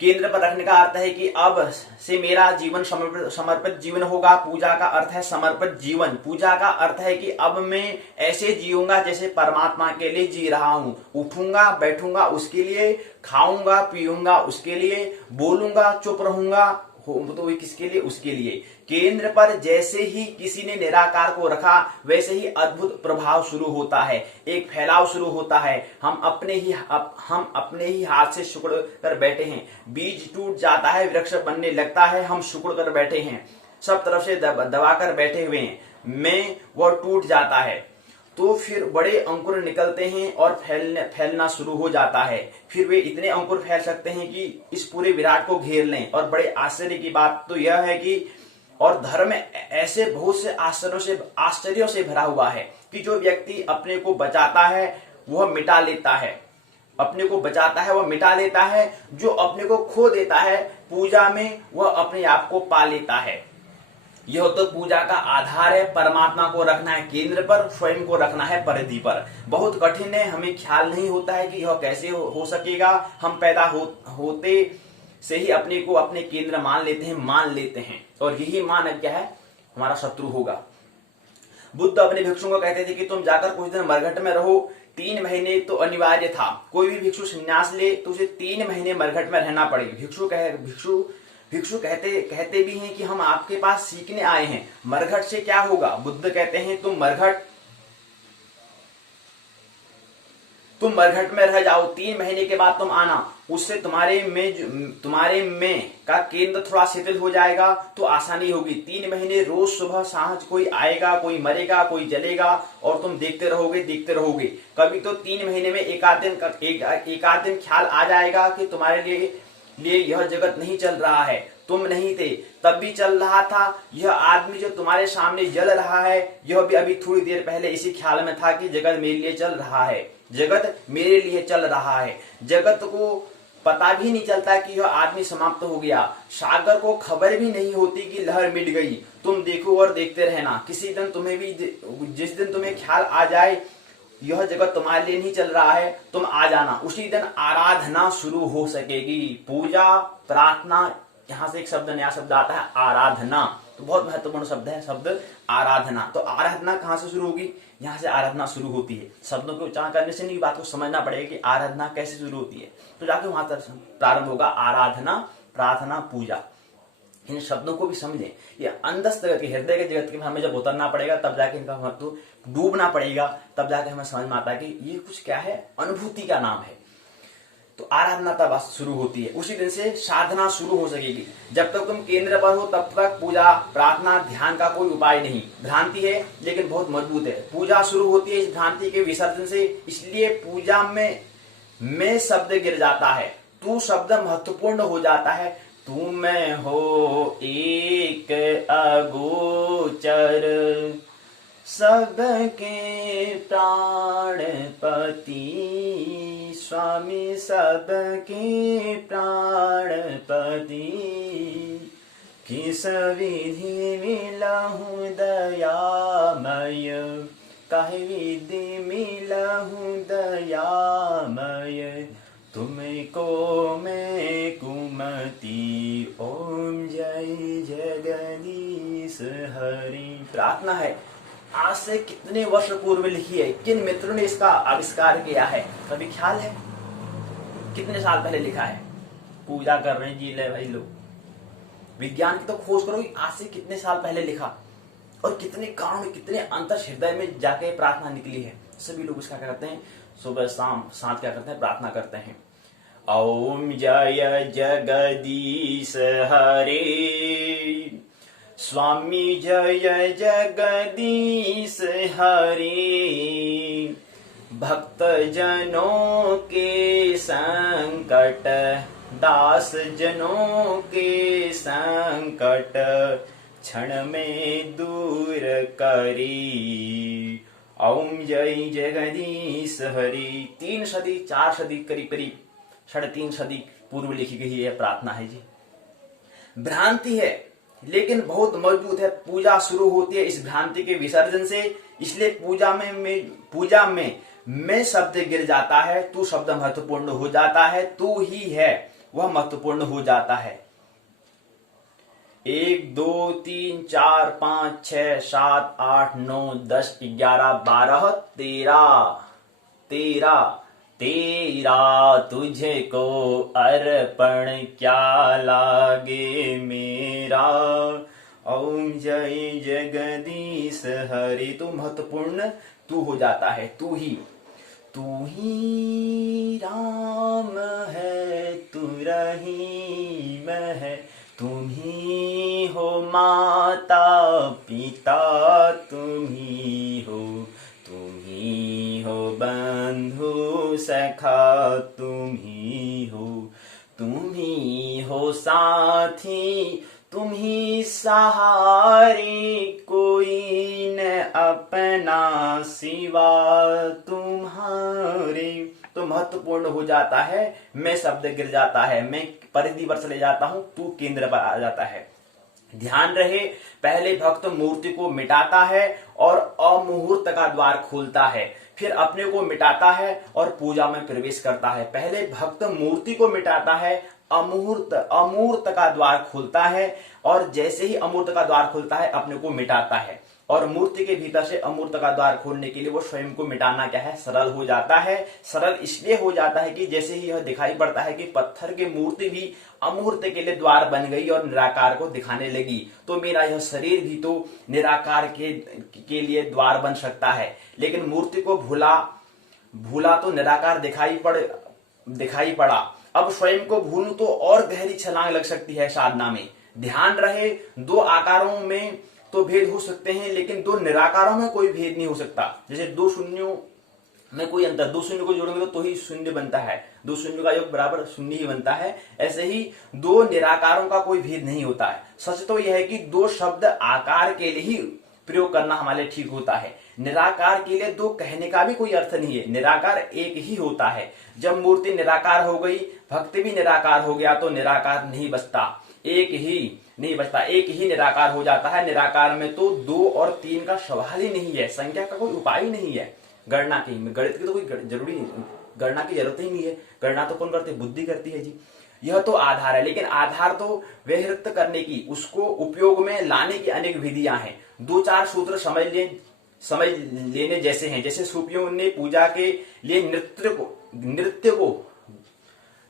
केंद्र पर रखने का अर्थ है कि अब से मेरा जीवन समर्पित जीवन होगा। पूजा का अर्थ है समर्पित जीवन। पूजा का अर्थ है कि अब मैं ऐसे जीऊंगा जैसे परमात्मा के लिए जी रहा हूं। उठूंगा बैठूंगा उसके लिए, खाऊंगा पीऊंगा उसके लिए, बोलूंगा चुप रहूंगा हो तो वही किसके लिए, उसके लिए। केंद्र पर जैसे ही किसी ने निराकार को रखा वैसे ही अद्भुत प्रभाव शुरू होता है, एक फैलाव शुरू होता है। हम अपने ही हाथ से सिकुड़ कर बैठे हैं, बीज टूट जाता है, वृक्ष बनने लगता है, हम सिकुड़ कर बैठे हैं, सब तरफ से दबा कर बैठे हुए हैं, मैं वह टूट जाता है, तो फिर बड़े अंकुर निकलते हैं और फैलना शुरू हो जाता है। फिर वे इतने अंकुर फैल सकते हैं कि इस पूरे विराट को घेर लें। और बड़े आश्चर्य की बात तो यह है कि और धर्म ऐसे बहुत से आश्चर्यों से भरा हुआ है कि जो व्यक्ति अपने को बचाता है वह मिटा लेता है, अपने को बचाता है वह मिटा लेता है, जो अपने को खो देता है पूजा में वह अपने आप को पा लेता है। यह तो पूजा का आधार है, परमात्मा को रखना है केंद्र पर, स्वयं को रखना है परिधि पर। बहुत कठिन है, हमें ख्याल नहीं होता है कि यह कैसे हो सकेगा। हम पैदा होते से ही अपने को अपने केंद्र मान लेते हैं और यही मान क्या है, हमारा शत्रु होगा। बुद्ध अपने भिक्षुओं को कहते थे कि तुम जाकर कुछ दिन मरघट में रहो। 3 महीने तो अनिवार्य था, कोई भी भिक्षु संन्यास ले तो उसे 3 महीने मरघट में रहना पड़ेगा। भिक्षु कहते भी हैं कि हम आपके पास सीखने आए हैं, मरघट से क्या होगा। बुद्ध कहते हैं तुम मरघट में रह जाओ, 3 महीने के बाद तुम आना, उससे तुम्हारे में का केंद्र थोड़ा शिथिल हो जाएगा तो आसानी होगी। 3 महीने रोज सुबह सांझ कोई आएगा, कोई मरेगा, कोई जलेगा और तुम देखते रहोगे। कभी तो 3 महीने में एक आध दिन ख्याल आ जाएगा कि तुम्हारे लिए यह जगत नहीं चल रहा है, तुम नहीं थे तब भी चल रहा था। यह आदमी जो तुम्हारे सामने जल रहा है यह भी अभी थोड़ी देर पहले इसी ख्याल में था कि जगत मेरे लिए चल रहा है, जगत मेरे लिए चल रहा है। जगत को पता भी नहीं चलता कि यह आदमी समाप्त हो गया, सागर को खबर भी नहीं होती कि लहर मिट गई। तुम देखो और देखते रहना, किसी दिन तुम्हें भी, जिस दिन तुम्हें ख्याल आ जाए यह जगत तुम्हारे लिए नहीं चल रहा है, तुम आ जाना, उसी दिन आराधना शुरू हो सकेगी। पूजा, प्रार्थना, यहां से एक शब्द, नया शब्द आता है आराधना, तो बहुत महत्वपूर्ण शब्द है शब्द आराधना। तो आराधना कहां से शुरू होगी, यहां से आराधना शुरू होती है। शब्दों के उच्चारण करने से नहीं, बात को समझना पड़ेगा कि आराधना कैसे शुरू होती है, तो जाके वहां तक प्रारंभ होगा आराधना, प्रार्थना, पूजा। इन शब्दों को भी समझें, ये अंतस्थ जगत के, हृदय के जगत के हमें जब उतरना पड़ेगा तब जाके इनका महत्व डूबना पड़ेगा, तब जाके हमें समझ में आता है कि ये कुछ क्या है, अनुभूति का नाम है। तो आराधना तब शुरू होती है, उसी दिन से साधना शुरू हो सकेगी। जब तक तुम केंद्र पर हो तब तक पूजा, प्रार्थना, ध्यान का कोई उपाय नहीं। भ्रांति है लेकिन बहुत मजबूत है। पूजा शुरू होती है इस भ्रांति के विसर्जन से, इसलिए पूजा में शब्द गिर जाता है, तू शब्द महत्वपूर्ण हो जाता है। तू मैं हो एक अगोचर, सबके प्राणपति, स्वामी सबके प्राणपति, किस विधि मिलहूं दयामय, काहे विधि मिलहूं दयामय, तुमको मैं कुमति, ओम जय जगदीश हरि। प्रार्थना है, आज से कितने वर्ष पूर्व लिखी है, किन मित्रों ने इसका आविष्कार किया है, कभी ख्याल है? कितने साल पहले लिखा है? पूजा कर रहे हैं जी ले भाई लोग, विज्ञान की तो खोज करो, आज से कितने साल पहले लिखा और कितने कारणों में, कितने अंतर हृदय में जाके प्रार्थना निकली है। सभी लोग इसका क्या करते हैं, सुबह शाम साथ क्या करते हैं, प्रार्थना करते हैं। ओम जय जगदीश हरे, स्वामी जय जगदीश हरे, भक्त जनों के संकट, दास जनों के संकट, क्षण में दूर करी, ओम जय जगदीश हरि। 3 सदी 4 सदी करीब 3.5 सदी पूर्व लिखी गई है प्रार्थना है जी। भ्रांति है लेकिन बहुत मजबूत है। पूजा शुरू होती है इस भ्रांति के विसर्जन से, इसलिए पूजा में शब्द गिर जाता है, तू शब्द महत्वपूर्ण हो जाता है, तू ही है वह महत्वपूर्ण हो जाता है। 1 2 3 4 5 6 7 8 9 10 11 12 13 तेरा तुझको अर्पण क्या लागे मेरा। ओम जय जगदीश हरि। तो महत्वपूर्ण तू हो जाता है, तू ही राम है, तू रहीम है, तुम ही हो माता पिता, तुम ही हो बंधु सखा, तुम ही हो साथी, तुम ही सहारे, कोई न अपना सिवा तुम्हारे। तो महत्वपूर्ण हो जाता है, मैं शब्द गिर जाता है, मैं परिधि पर चले जाता हूं, तू केंद्र पर आ जाता है। ध्यान रहे, पहले भक्त मूर्ति को मिटाता है और अमुहूर्त का द्वार खोलता है, फिर अपने को मिटाता है और पूजा में प्रवेश करता है। पहले भक्त मूर्ति को मिटाता है, अमूर्त का द्वार खोलता है, और जैसे ही अमूर्त का द्वार खुलता है अपने को मिटाता है। और मूर्ति के भीतर से अमूर्त का द्वार खोलने के लिए वो स्वयं को मिटाना क्या है, सरल हो जाता है। सरल इसलिए हो जाता है कि जैसे ही यह दिखाई पड़ता है कि पत्थर की मूर्ति भी अमूर्त के लिए द्वार बन गई और निराकार को दिखाने लगी, तो मेरा यह शरीर भी तो निराकार के लिए द्वार बन सकता है। लेकिन मूर्ति को भूला तो निराकार दिखाई पड़ा। अब स्वयं को भूलूं तो और गहरी छलांग लग सकती है साधना में। ध्यान रहे, दो आकारों में तो भेद हो सकते हैं, लेकिन दो निराकारों में कोई भेद नहीं हो सकता। जैसे दो शून्यों में कोई अंतर, दो शून्य को जोड़ेंगे तो ही शून्य बनता है, दो शून्य का योग बराबर शून्य ही बनता है। ऐसे ही दो निराकारों का कोई भेद नहीं होता है। सच तो यह है कि दो शब्द आकार के लिए ही प्रयोग करना हमारे लिए ठीक होता है, निराकार के लिए दो कहने का भी कोई अर्थ नहीं है। निराकार एक ही होता है। जब मूर्ति निराकार हो गई, भक्त भी निराकार हो गया, तो निराकार नहीं बचता, एक ही निराकार हो जाता है। निराकार में तो 2 और 3 का सवाल ही नहीं है, संख्या का कोई उपाय ही नहीं है। गणना की, गणित की तो कोई गणना की जरूरत ही नहीं है। गणना तो कौन करते, बुद्धि करती है जी। यह तो आधार है, लेकिन आधार तो व्यवहृत करने की, उसको उपयोग में लाने की अनेक विधियां हैं। 2-4 सूत्र समझ लेने जैसे हैं। जैसे सूफियों ने पूजा के लिए नृत्य को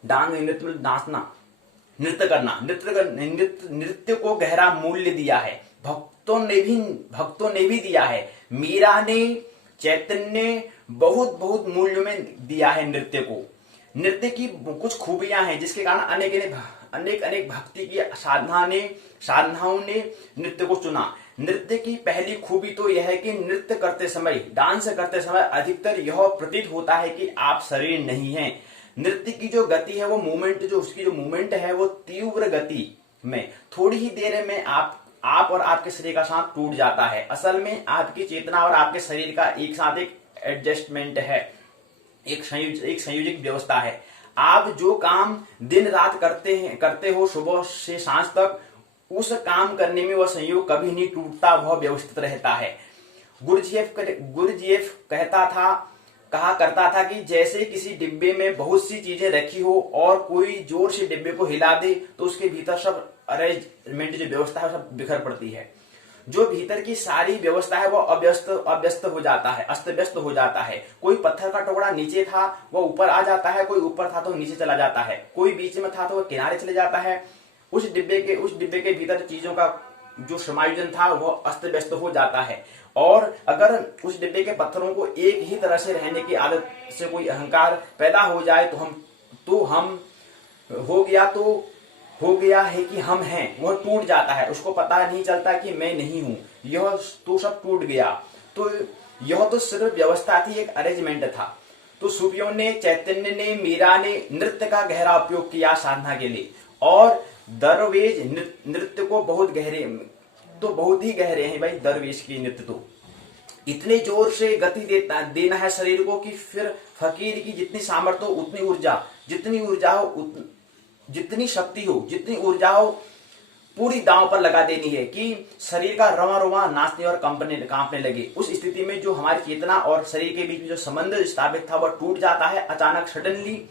डांग, नृत्य में नाचना, नृत्य करना, नृत्य को गहरा मूल्य दिया है। भक्तों ने भी दिया है। मीरा ने, चैतन्य ने बहुत मूल्य में दिया है नृत्य को। नृत्य की कुछ खूबियां हैं जिसके कारण अनेक भक्ति की साधनाओं ने नृत्य को चुना। नृत्य की पहली खूबी तो यह है कि नृत्य करते समय, डांस करते समय अधिकतर यह प्रतीत होता है कि आप शरीर नहीं हैं। नृत्य की जो गति है, वो उसकी जो मूवमेंट है, वो तीव्र गति में थोड़ी ही देर में आप और आपके शरीर का साथ टूट जाता है। असल में आपकी चेतना और आपके शरीर का एक साथ एक एडजस्टमेंट है, एक संयोजित व्यवस्था है। आप जो काम दिन रात करते हो सुबह से सांझ तक, उस काम करने में वह संयोग कभी नहीं टूटता, वह व्यवस्थित रहता है। गुरुजीएफ कहा करता था कि जैसे किसी डिब्बे में बहुत सी चीजें रखी हो और कोई जोर से डिब्बे को हिला दे तो उसके भीतर सब अरेंजमेंट जो व्यवस्था है सब बिखर पड़ती है। जो भीतर की सारी व्यवस्था है वो अव्यस्त हो जाता है, अस्त व्यस्त हो जाता है। कोई पत्थर का टुकड़ा नीचे था वो ऊपर आ जाता है, कोई ऊपर था तो नीचे चला जाता है, कोई बीच में था तो वो किनारे चले जाता है। उस डिब्बे के भीतर चीजों का जो समायोजन था वो अस्त व्यस्त हो जाता है। और अगर उस डिब्बे के पत्थरों को एक ही तरह से रहने की आदत से कोई अहंकार पैदा हो जाए तो हम हो गया है कि हम हैं, वह टूट जाता है। उसको पता नहीं चलता कि मैं नहीं हूं, यह तो सब टूट गया। तो यह तो सिर्फ व्यवस्था थी, एक अरेंजमेंट था। तो सूफियों ने, चैतन्य ने, मीरा ने नृत्य का गहरा उपयोग किया साधना के लिए। और दरवेश नृत्य को बहुत ही गहरे हैं भाई दरवेश की नृत्य। तो इतने जोर से गति देना है शरीर को कि फिर फकीर की जितनी सामर्थ्य हो, उतनी ऊर्जा, जितनी शक्ति हो, जितनी ऊर्जा हो, पूरी दांव पर लगा देनी है कि शरीर का रवां नाचने और कांपने लगे। उस स्थिति में जो हमारी चेतना और शरीर के बीच में जो संबंध स्थापित था वह टूट जाता है। अचानक सडनली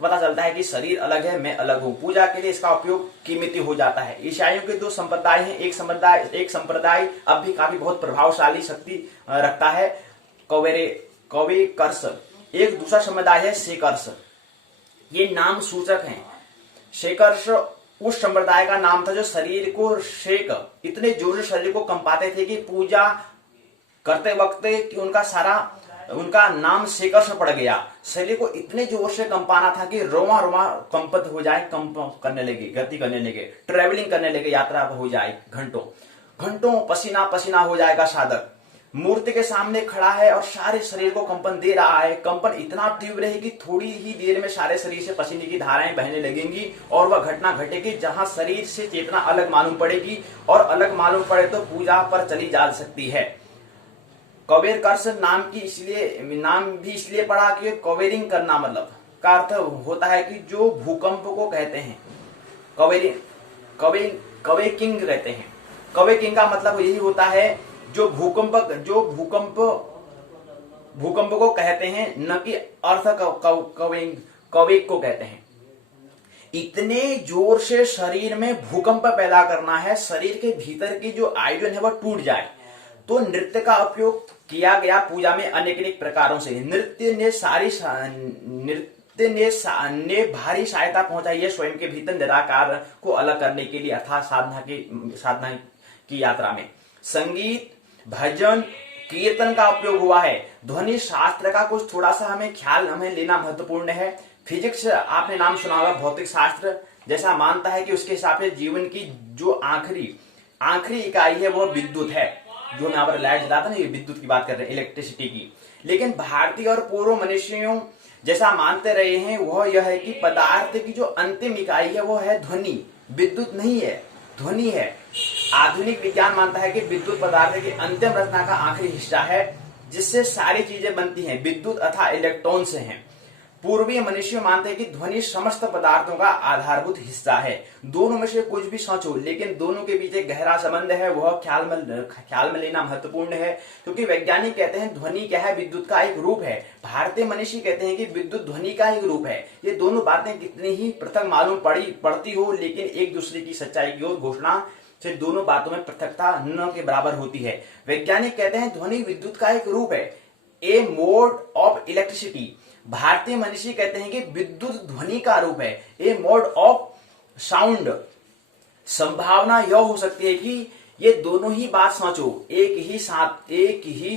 पता चलता है कि शरीर अलग है, मैं अलग हूं। पूजा के लिए इसका उपयोग कीमती हो जाता है। ईसाइयों के 2 संप्रदाय हैं। एक संप्रदाय अब भी काफी बहुत प्रभावशाली शक्ति रखता है, कवेकर्स एक दूसरा समुदाय है शेकर्स। ये नाम सूचक हैं। शेकर्स उस संप्रदाय का नाम था जो शरीर को शेक, इतने जोर से शरीर को कंपाते थे कि पूजा करते वक्त कि उनका नाम शेकर्स पड़ गया। शरीर को इतने जोर से कंपाना था कि रोमा रोमा कंपित हो जाए, कंप करने लगे, गति करने लगे, ट्रेवलिंग करने लगे, यात्रा हो जाए, घंटों घंटों पसीना पसीना हो जाएगा साधक। मूर्ति के सामने खड़ा है और सारे शरीर को कंपन दे रहा है। कंपन इतना तीव्र है कि थोड़ी ही देर में सारे शरीर से पसीने की धाराएं बहने लगेंगी और वह घटना घटेगी जहां शरीर से चेतना अलग मालूम पड़ेगी, और अलग मालूम पड़े तो पूजा पर चली जा सकती है। कवेरकर्स नाम भी इसलिए पड़ा कि कवेरिंग करना मतलब का अर्थ होता है कि जो भूकंप को कहते हैं कवेकिंग कहते हैं। कवेकिंग का मतलब यही होता है जो भूकंप को कहते हैं, न कि अर्थ कवेक को कहते हैं। इतने जोर से शरीर में भूकंप पैदा करना है, शरीर के भीतर की जो आयोजन है वह टूट जाए। तो नृत्य का उपयोग किया गया पूजा में अनेक प्रकारों से। नृत्य ने भारी सहायता पहुंचाई है स्वयं के भीतर निराकार को अलग करने के लिए, अर्थात साधना की यात्रा में। संगीत, भजन, कीर्तन का उपयोग हुआ है। ध्वनि शास्त्र का कुछ थोड़ा सा हमें लेना महत्वपूर्ण है। फिजिक्स आपने नाम सुना होगा, भौतिक शास्त्र जैसा मानता है कि उसके हिसाब से जीवन की जो आखिरी इकाई है वह विद्युत है। जो मैं यहाँ पर लाइट जलाता ना, ये विद्युत की बात कर रहे हैं, इलेक्ट्रिसिटी की। लेकिन भारतीय और पूर्व मनुष्यों जैसा मानते रहे हैं वह यह है कि पदार्थ की जो अंतिम इकाई है वो है ध्वनि, विद्युत नहीं है, ध्वनि है। आधुनिक विज्ञान मानता है कि विद्युत पदार्थ की अंतिम रचना का आखिरी हिस्सा है जिससे सारी चीजें बनती हैं, विद्युत अथवा इलेक्ट्रॉन से हैं। पूर्वीय मनुष्य मानते हैं कि ध्वनि समस्त पदार्थों का आधारभूत हिस्सा है। दोनों में से कुछ भी सच हो, लेकिन दोनों के बीच एक गहरा संबंध है, वह ख्याल में लेना महत्वपूर्ण है। क्योंकि वैज्ञानिक कहते हैं ध्वनि क्या है, विद्युत का एक रूप है। भारतीय मनुष्य कहते हैं कि विद्युत ध्वनि का एक रूप है। ये दोनों बातें कितनी ही पृथक मालूम पड़ती हो, लेकिन एक दूसरे की सच्चाई की ओर घोषणा से दोनों बातों में पृथकता न के बराबर होती है। वैज्ञानिक कहते हैं ध्वनि विद्युत का एक रूप है, ए मोड ऑफ इलेक्ट्रिसिटी। भारतीय मनुष्य कहते हैं कि विद्युत ध्वनि का रूप है, ए मोड ऑफ साउंड। संभावना यह हो सकती है कि ये दोनों ही बात सच हो, एक ही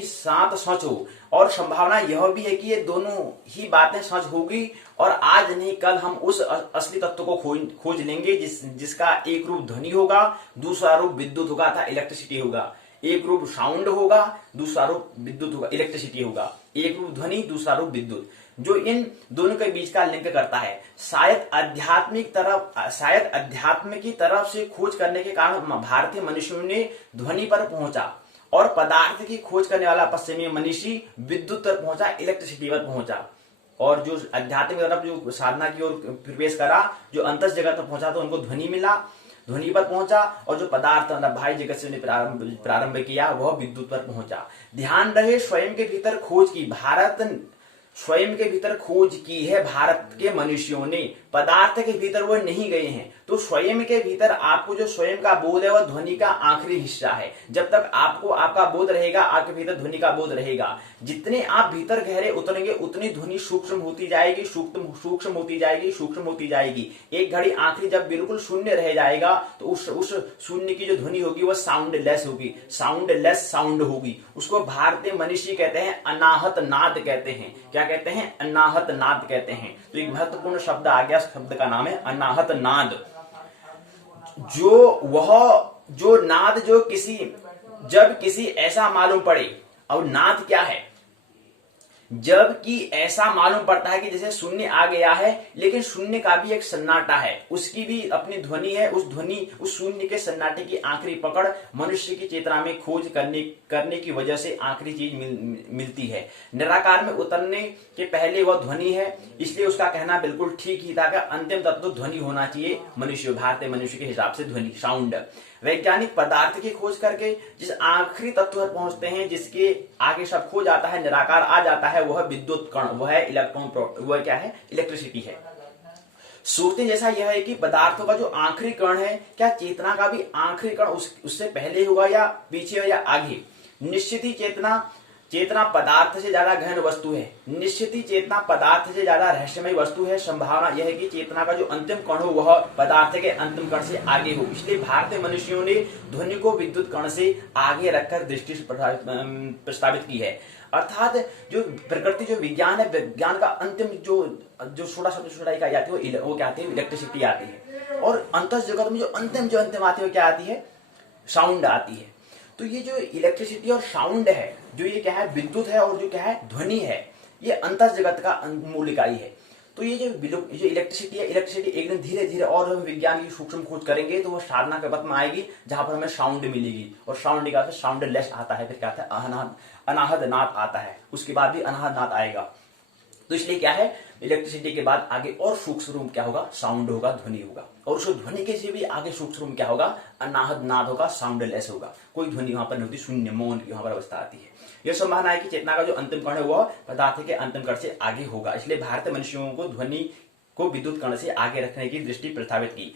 साथ सच हो, और संभावना यह भी है कि ये दोनों ही बातें सच होगी और आज नहीं कल हम उस असली तत्व को खोज लेंगे जिसका एक रूप ध्वनि होगा, दूसरा रूप विद्युत होगा अर्थात इलेक्ट्रिसिटी होगा। एक रूप साउंड होगा, दूसरा रूप विद्युत होगा, इलेक्ट्रिसिटी होगा। एक रूप ध्वनि, दूसरा रूप विद्युत, जो इन दोनों के बीच का लिंक करता है। शायद अध्यात्म की तरफ से खोज करने के कारण भारतीय मनुष्यों ने ध्वनि पर पहुंचा, और पदार्थ की खोज करने वाला पश्चिमी मनुष्य विद्युत पर पहुंचा, इलेक्ट्रिसिटी पर पहुंचा। और जो आध्यात्मिक तरफ जो साधना की ओर प्रवेश करा, जो अंतस जगत पर पहुंचा तो उनको ध्वनि मिला, ध्वनि पर पहुंचा। और जो पदार्थ बाह्य जगत से प्रारंभ किया वह विद्युत पर पहुंचा। ध्यान रहे, स्वयं के भीतर खोज की है भारत के मनुष्यों ने, पदार्थ के भीतर वो नहीं गए हैं। तो स्वयं के भीतर आपको जो स्वयं का बोध है वह ध्वनि का आखिरी हिस्सा है। जब तक आपको आपका बोध रहेगा, आपके भीतर ध्वनि का बोध रहेगा। जितने आप भीतर गहरे उतरेंगे उतनी ध्वनि सूक्ष्म होती जाएगी, सूक्ष्म होती जाएगी। एक घड़ी आखिरी जब बिल्कुल शून्य रह जाएगा तो उस शून्य की जो ध्वनि होगी वह साउंडलेस साउंड होगी। उसको भारतीय मनुष्य कहते हैं अनाहत नाद कहते हैं। क्या कहते हैं? अनाहत नाद कहते हैं। तो एक महत्वपूर्ण शब्द आ गया, शब्द का नाम है अनाहत नाद। जो नाद जब किसी ऐसा मालूम पड़े, और नाद क्या है? जबकि ऐसा मालूम पड़ता है कि जैसे शून्य आ गया है, लेकिन शून्य का भी एक सन्नाटा है, उसकी भी अपनी ध्वनि है। उस शून्य के सन्नाटे की आखिरी पकड़ मनुष्य की चेतना में खोज करने की वजह से आखिरी चीज मिलती है। निराकार में उतरने के पहले वह ध्वनि है, इसलिए उसका कहना बिल्कुल ठीक ही था कि अंतिम तत्व ध्वनि होना चाहिए। भारतीय मनुष्य के हिसाब से ध्वनि, साउंड। वैज्ञानिक पदार्थ की खोज करके जिस आखिरी तत्व पर पहुंचते हैं, जिसके आगे सब खो जाता है, निराकार आ जाता है, वह विद्युत कण, वह है इलेक्ट्रॉन, वह क्या है? इलेक्ट्रिसिटी है। सूरत जैसा यह है कि पदार्थों का जो आखिरी कण है, क्या चेतना का भी आखिरी कण उससे पहले होगा या पीछे या आगे? निश्चित ही चेतना चेतना पदार्थ से ज्यादा गहन वस्तु है। निश्चित ही चेतना पदार्थ से ज्यादा रहस्यमय वस्तु है। संभावना यह है कि चेतना का जो अंतिम कण हो वह पदार्थ के अंतिम कण से आगे हो। इसलिए भारतीय मनुष्यों ने ध्वनि को विद्युत कण से आगे रखकर दृष्टि प्रस्तावित की है। अर्थात जो प्रकृति, जो विज्ञान है, विज्ञान का अंतिम जो छोटा इकाई आती है वो क्या आती है? इलेक्ट्रिसिटी आती है। और अंतः जगत में जो अंतिम आती है वो क्या आती है? साउंड आती है। तो ये जो इलेक्ट्रिसिटी और साउंड है, जो ये क्या है? विद्युत है, और जो क्या है? ध्वनि है। ये अंतर जगत का मूल इकाई है। तो ये जो इलेक्ट्रिसिटी है, इलेक्ट्रिसिटी एक दिन धीरे धीरे और हम विज्ञान की सूक्ष्म खोज करेंगे तो वो साधना के पथ में आएगी, जहां पर हमें साउंड मिलेगी। और साउंड का साउंडलेस आता है, फिर क्या आता है? अनाहद नाद आता है। उसके बाद भी अनाहद नाद आएगा। तो इसलिए क्या है? इलेक्ट्रिसिटी के बाद आगे और सूक्ष्म रूप क्या होगा? साउंड होगा, ध्वनि होगा। और उस ध्वनि के से भी आगे सूक्ष्म रूप क्या होगा? अनाहद नाद होगा, साउंडलेस होगा। कोई ध्वनि वहां पर नहीं होती, शून्य मौन की वहां पर अवस्था आती है। यह संभावना है कि चेतना का जो अंतिम कण है वह पदार्थ के अंतिम कण से आगे होगा। इसलिए भारतीय मनुष्यों को ध्वनि को विद्युत कण से आगे रखने की दृष्टि प्रस्तावित की।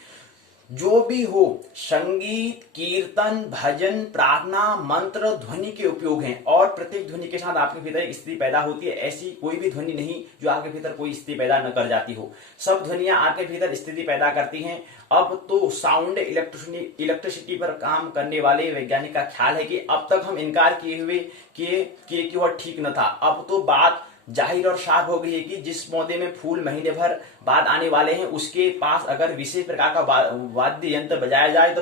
जो भी हो, संगीत, कीर्तन, भजन, प्रार्थना, मंत्र ध्वनि के उपयोग हैं, और प्रत्येक ध्वनि के साथ आपके भीतर एक स्थिति पैदा होती है। ऐसी कोई भी ध्वनि नहीं जो आपके भीतर कोई स्थिति पैदा न कर जाती हो। सब ध्वनियां आपके भीतर स्थिति पैदा करती हैं। अब तो साउंड इलेक्ट्रिसिटी पर काम करने वाले वैज्ञानिक का ख्याल है कि अब तक हम इनकार किए हुए कि वह ठीक न था। अब तो बात जाहिर और साफ हो गई है कि जिस पौधे में फूल महीने भर बाद आने वाले हैं, उसके पास अगर विशेष प्रकार का वाद्य यंत्र बजाया जाए तो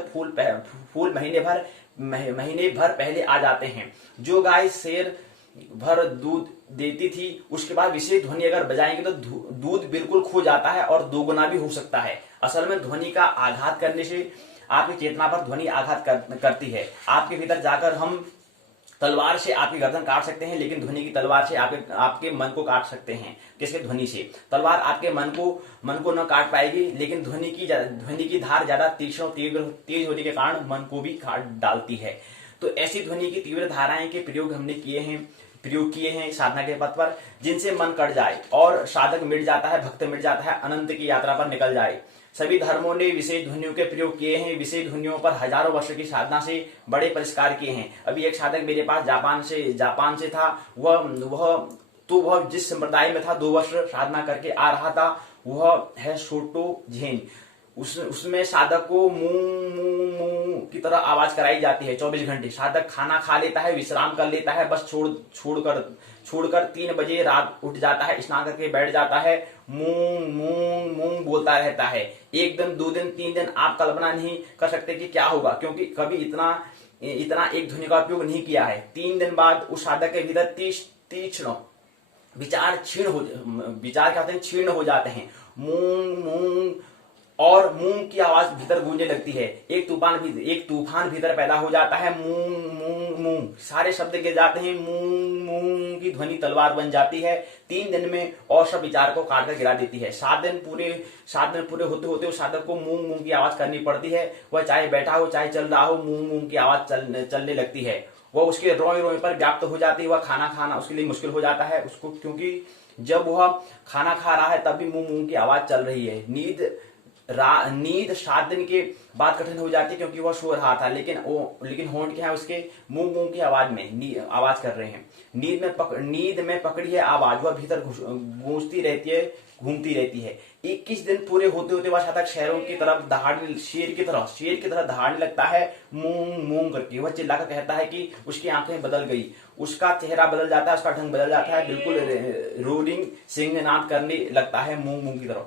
फूल महीने भर पहले आ जाते हैं। जो गाय शेर भर दूध देती थी, उसके बाद विशेष ध्वनि अगर बजाएंगे तो दूध बिल्कुल खो जाता है और दोगुना भी हो सकता है। असल में ध्वनि का आघात करने से आपकी चेतना पर ध्वनि आघात करती है। आपके भीतर जाकर हम तलवार से आपकी गर्दन काट सकते हैं, लेकिन ध्वनि की तलवार से आपके मन को काट सकते हैं। किसके? ध्वनि से। तलवार आपके मन को न काट पाएगी, लेकिन ध्वनि की धार ज्यादा तीक्ष्ण तेज होने के कारण मन को भी काट डालती है। तो ऐसी ध्वनि की तीव्र धाराएं के प्रयोग हमने प्रयोग किए हैं साधना के पथ पर, जिनसे मन कट जाए और साधक मिट जाता है, भक्त मिट जाता है, अनंत की यात्रा पर निकल जाए। सभी धर्मों ने विशेष ध्वनियों के प्रयोग किए हैं। विशेष ध्वनियों पर हजारों वर्षों की साधना से बड़े परिष्कार किए हैं। अभी एक साधक मेरे पास जापान से था। वह जिस संप्रदाय में था 2 वर्ष साधना करके आ रहा था, वह है सोटो झेन। उसमें साधक को मुंह की तरह आवाज कराई जाती है 24 घंटे। साधक खाना खा लेता है, विश्राम कर लेता है, बस छोड़कर 3 बजे रात उठ जाता है, स्नान करके बैठ जाता है, मुंह बोलता रहता है। 1 दिन, 2 दिन, 3 दिन आप कल्पना नहीं कर सकते कि क्या होगा, क्योंकि कभी इतना एक ध्वनि का उपयोग नहीं किया है। 3 दिन बाद उस साधक के भीतर तीक्ष्ण विचार क्षीण हो जाते हैं। मुंह और मुंह की आवाज भीतर गूंजने लगती है। एक तूफान भीतर पैदा हो जाता है। मुंह सारे शब्द गिर जाते हैं। मुंह की ध्वनि तलवार बन जाती है। 3 दिन में और सब विचार को काट कर गिरा देती है। 7 दिन पूरे होते होते उस साधक को मुंह की आवाज करनी पड़ती है। वह चाहे बैठा हो चाहे चल रहा हो, मुंह की आवाज चलने लगती है। वह उसके रोए पर व्याप्त हो जाती है। वह खाना खाना उसके लिए मुश्किल हो जाता है उसको, क्योंकि जब वह खाना खा रहा है तब भी मुंह की आवाज चल रही है। नींद 7 दिन के बाद कठिन हो जाती है, क्योंकि वह सो रहा था, लेकिन होंठ क्या है उसके? मुंह की आवाज में आवाज कर रहे हैं। नींद में पकड़ी है आवाज, वह भीतर गूंजती रहती है, घूमती रहती है। 21 दिन पूरे होते होते वह साधक शेर की तरह शेर की तरह दहाड़ने लगता है, मुंह करके। वह चिल्लाकर कहता है कि उसकी आंखें बदल गई, उसका चेहरा बदल जाता है, उसका ढंग बदल जाता है, बिल्कुल रोलिंग सिंहनाद करने लगता है मुंह की तरह।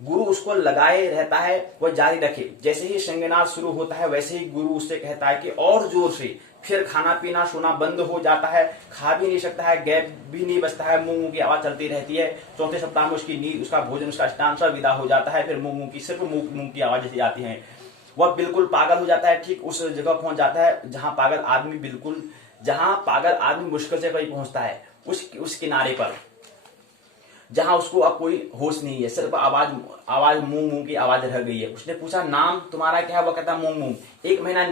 गुरु उसको लगाए रहता है, वह जारी रखे। जैसे ही सिंहनाद शुरू होता है वैसे ही गुरु उससे कहता है कि और जोर से। फिर खाना पीना सोना बंद हो जाता है, खा भी नहीं सकता है, गैप भी नहीं बचता है, मुंह की आवाज चलती रहती है। 4थे सप्ताह में उसकी नींद, उसका भोजन, उसका स्नान सब विदा हो जाता है। फिर सिर्फ मुंह की आवाज जैसी आती है। वह बिल्कुल पागल हो जाता है। ठीक उस जगह पहुंच जाता है जहां पागल आदमी मुश्किल से कहीं पहुंचता है, उस किनारे पर, जहां उसको अब कोई होश नहीं है, सिर्फ आवाज मुंह की आवाज रह गई है। उसने पूछा, नाम तुम्हारा क्या है? वो कहता मुंह। 1 महीना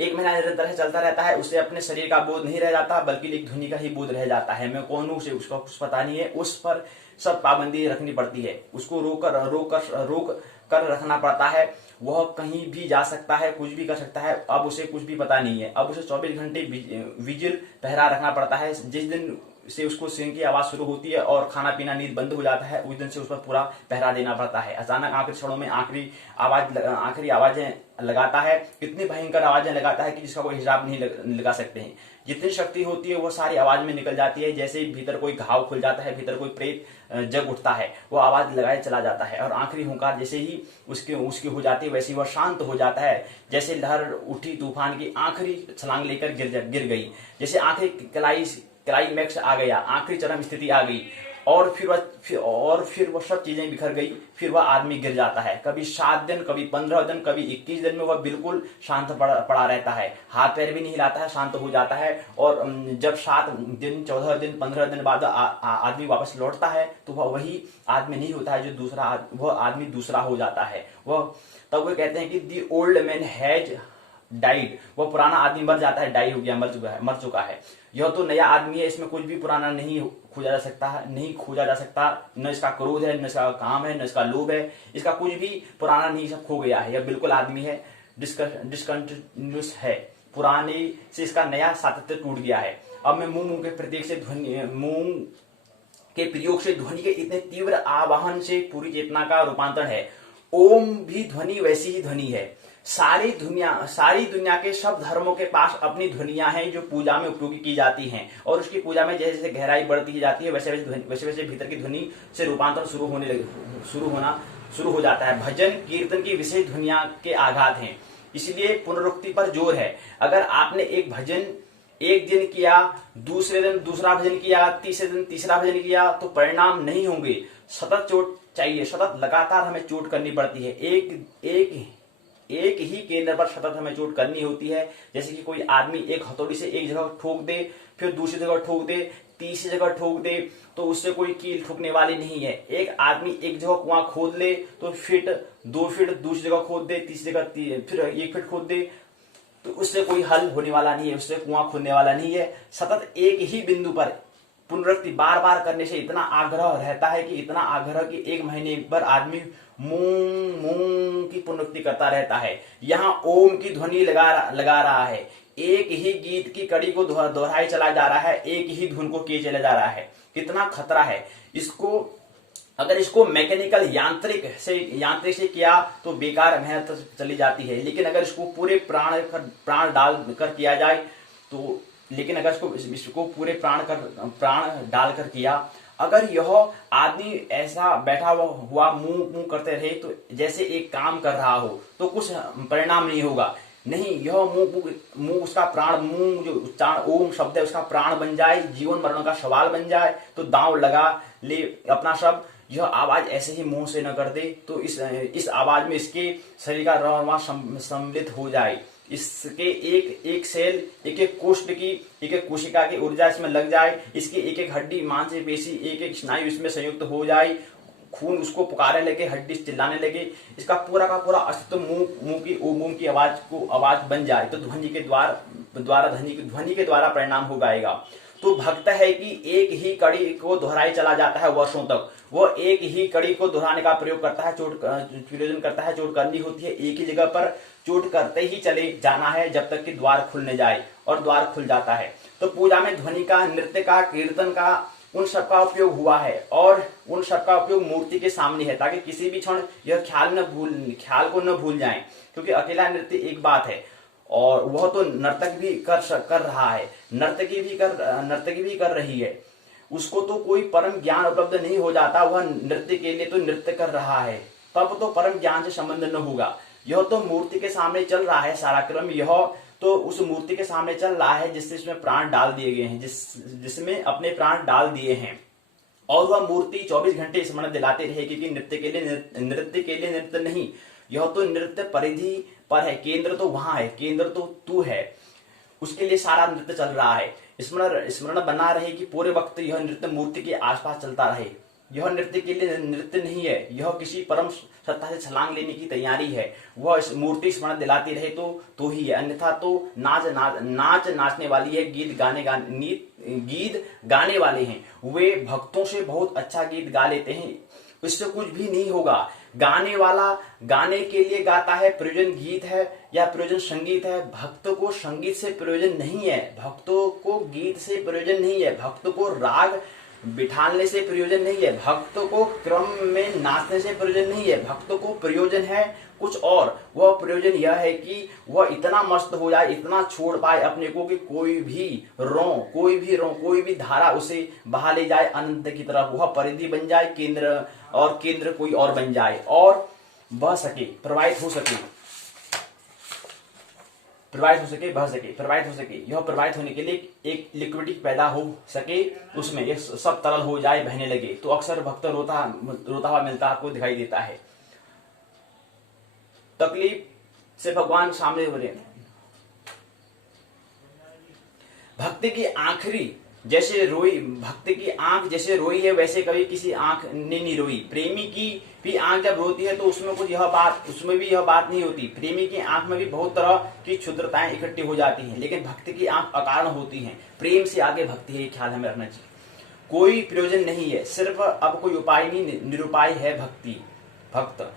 1 महीना निरंतर से चलता रहता है, उसे अपने शरीर का बोध नहीं रह जाता, बल्कि एक ध्वनि का ही बोध रह जाता है। मैं कौन हूँ उसे उसका कुछ पता नहीं है, उस पर सब पाबंदी रखनी पड़ती है, उसको रोक कर रखना पड़ता है। वह कहीं भी जा सकता है, कुछ भी कर सकता है, अब उसे कुछ भी पता नहीं है। अब उसे 24 घंटे विजिल पहरा रखना पड़ता है। जिस दिन से उसको सिंह की आवाज शुरू होती है और खाना पीना नींद बंद हो जाता है, उस दिन से उस पर पूरा पहरा देना पड़ता है। अचानक आखिरी क्षणों में आखिरी आवाजें लगाता है, इतनी भयंकर आवाजें लगाता है कि जिसका कोई हिसाब नहीं लगा सकते हैं। जितनी शक्ति होती है वो सारी आवाज में निकल जाती है। जैसे भीतर कोई घाव खुल जाता है, भीतर कोई प्रेत जग उठता है, वो आवाज लगाए चला जाता है, और आखिरी हुंकार जैसे ही उसकी हो जाती है, वैसे ही वह शांत हो जाता है। जैसे लहर उठी तूफान की, आखिरी छलांग लेकर गिर गई, जैसे आखिरी क्लाइमैक्स आ गया, आखिरी चरम स्थिति आ गई, और फिर वह सब चीजें बिखर गई। फिर वह आदमी गिर जाता है। कभी 7 दिन, कभी 15 दिन, कभी 21 दिन में वह बिल्कुल शांत पड़ा रहता है, हाथ पैर भी नहीं हिलाता है, शांत हो जाता है। और जब 7 दिन, 14 दिन, 15 दिन बाद आदमी वापस लौटता है, तो वह वही आदमी नहीं होता है, जो वह आदमी दूसरा हो जाता है। तब वो कहते हैं कि the old man has died, वह पुराना आदमी मर जाता है, डाई हो गया, मर चुका है। यह तो नया आदमी है, इसमें कुछ भी पुराना नहीं खोजा जा सकता, न इसका क्रोध है, न इसका काम है, न इसका लोभ है, इसका कुछ भी पुराना नहीं, सब खो गया है। यह बिल्कुल आदमी है, डिसकंटिन्यूस है, पुराने से इसका नया सातत्य टूट गया है। अब मैं मुंह के प्रयोग से ध्वनि के इतने तीव्र आवाहन से पूरी चेतना का रूपांतरण है। ओम भी ध्वनि वैसी ही ध्वनि है। सारी दुनिया के सब धर्मों के पास अपनी ध्वनियां हैं जो पूजा में उपयोगी की जाती हैं, और उसकी पूजा में जैसे जैसे गहराई बढ़ती जाती है, वैसे वैसे भीतर की ध्वनि से रूपांतरण शुरू हो जाता है। भजन कीर्तन की विशेष ध्वनियां के आघात हैं, इसलिए पुनरुक्ति पर जोर है। अगर आपने एक भजन एक दिन किया, दूसरे दिन दूसरा भजन किया, तीसरे दिन तीसरा भजन किया, तो परिणाम नहीं होंगे। सतत चोट चाहिए, सतत लगातार हमें चोट करनी पड़ती है। एक ही केंद्र पर सतत हमें चोट करनी होती है। जैसे कि कोई आदमी एक हथौड़ी से एक जगह ठोक दे, फिर दूसरी जगह ठोक दे, तीसरी जगह ठोक दे, तो उससे कोई कील ठोकने वाली नहीं है। एक आदमी एक जगह कुआं खोद ले, तो 2 फीट दूसरी जगह खोद दे, तीसरी जगह फिर 1 फीट खोद दे, तो उससे कोई हल होने वाला नहीं है, उससे कुआं खोदने वाला नहीं है। सतत एक ही बिंदु पर पुनरुक्ति बार बार करने से इतना आग्रह रहता है कि 1 महीने पर आदमी मूंग की पुनरुक्ति करता रहता है। यहाँ ओम की ध्वनि लगा रहा है, एक ही गीत की कड़ी को दोहराई चला जा रहा है, एक ही धुन को किए चला जा रहा है। कितना खतरा है अगर इसको मैकेनिकल यांत्रिक से किया तो बेकार मेहनत चली जाती है। लेकिन अगर इसको पूरे प्राण डाल कर किया जाए तो इसको पूरे प्राण डालकर किया, अगर यह आदमी ऐसा बैठा हुआ मुंह करते रहे, तो जैसे एक काम कर रहा हो, तो कुछ परिणाम नहीं होगा। नहीं, यह मुंह उसका प्राण, मुंह जो उच्चारण ओम शब्द है उसका प्राण बन जाए, जीवन मरण का सवाल बन जाए, तो दांव लगा ले अपना शब्द। यह आवाज ऐसे ही मुंह से न कर दे, तो इस आवाज में इसके शरीर का रौंवा सम्मिलित हो जाए, इसके एक सेल, एक कोष्ठ की एक कोशिका की ऊर्जा इसमें लग जाए, इसकी एक हड्डी, मांसपेशी, एक स्नायु इसमें संयुक्त हो जाए, खून उसको पुकारने लगे, हड्डी चिल्लाने लगे, इसका पूरा का पूरा अस्तित्व मुंह की आवाज बन जाए, तो ध्वनि के द्वारा परिणाम हो जाएगा। तो भक्त है कि एक ही कड़ी को दोहराई चला जाता है वर्षों तक, वह एक ही कड़ी को दोहराने का प्रयोग करता है, प्रयोजन करता है। चोट करनी होती है एक ही जगह पर, चोट करते ही चले जाना है जब तक कि द्वार खुलने जाए, और द्वार खुल जाता है। तो पूजा में ध्वनि का, नृत्य का, कीर्तन का, उन सब का उपयोग हुआ है, और उन सब का उपयोग मूर्ति के सामने है, ताकि किसी भी क्षण यह ख्याल को न भूल जाएं। क्योंकि अकेला नृत्य एक बात है, और वह तो नर्तक भी कर रहा है, नर्तकी भी कर रही है, उसको तो कोई परम ज्ञान उपलब्ध नहीं हो जाता, वह नृत्य के लिए तो नृत्य कर रहा है, तब तो परम ज्ञान से संबंध न होगा। यह तो मूर्ति के सामने चल रहा है सारा क्रम, यह तो उस मूर्ति के सामने चल रहा है जिसमें प्राण डाल दिए गए हैं, जिसमें अपने प्राण डाल दिए हैं, और वह मूर्ति 24 घंटे स्मरण दिलाते रहेगी कि नृत्य के लिए नृत्य नहीं, यह तो नृत्य परिधि पर है, केंद्र तो वहां है, केंद्र तो तू है, उसके लिए सारा नृत्य चल रहा है। स्मरण बना रहे कि पूरे वक्त यह नृत्य मूर्ति के आसपास चलता रहे, यह नृत्य के लिए नृत्य नहीं है, यह किसी परम सत्ता से छलांग लेने की तैयारी है। वह इस मूर्ति स्मरण दिलाती रहे तो ही है, अन्यथा तो नाचने वाली है, गीत गाने वाले हैं। वे भक्तों से बहुत अच्छा गीत गा लेते हैं, इससे कुछ भी नहीं होगा। गाने वाला गाने के लिए गाता है, प्रयोजन गीत है या प्रयोजन संगीत है। भक्त को संगीत से प्रयोजन नहीं है, भक्तों को गीत से प्रयोजन नहीं है, भक्त को राग बिठाने से प्रयोजन नहीं है, भक्त को क्रम में नाचने से प्रयोजन नहीं है। भक्त को प्रयोजन है कुछ और। वह प्रयोजन यह है कि वह इतना मस्त हो जाए, इतना छोड़ पाए अपने को कि कोई भी धारा उसे बहा ले जाए अनंत की तरफ। वह परिधि बन जाए, केंद्र कोई और बन जाए और बह सके, प्रवाहित हो सके। यह प्रवाहित होने के लिए एक लिक्विडिटी पैदा हो सके, उसमें ये सब तरल हो जाए, बहने लगे। तो अक्सर भक्त रोता हुआ मिलता आपको दिखाई देता है। तकलीफ से भगवान सामने हो रहे हैं। भक्ति की आंख जैसे रोई है, वैसे कभी किसी आंख ने नहीं रोई। प्रेमी की भी आंख जब रोती है तो उसमें भी यह बात नहीं होती। प्रेमी की आंख में भी बहुत तरह की क्षुद्रताएं इकट्ठी हो जाती हैं, लेकिन भक्ति की आंख अकारण होती हैं। प्रेम से आगे भक्ति है, ख्याल हमें रखना चाहिए। कोई प्रयोजन नहीं है, सिर्फ अब कोई उपाय नहीं, निरुपाय है भक्त।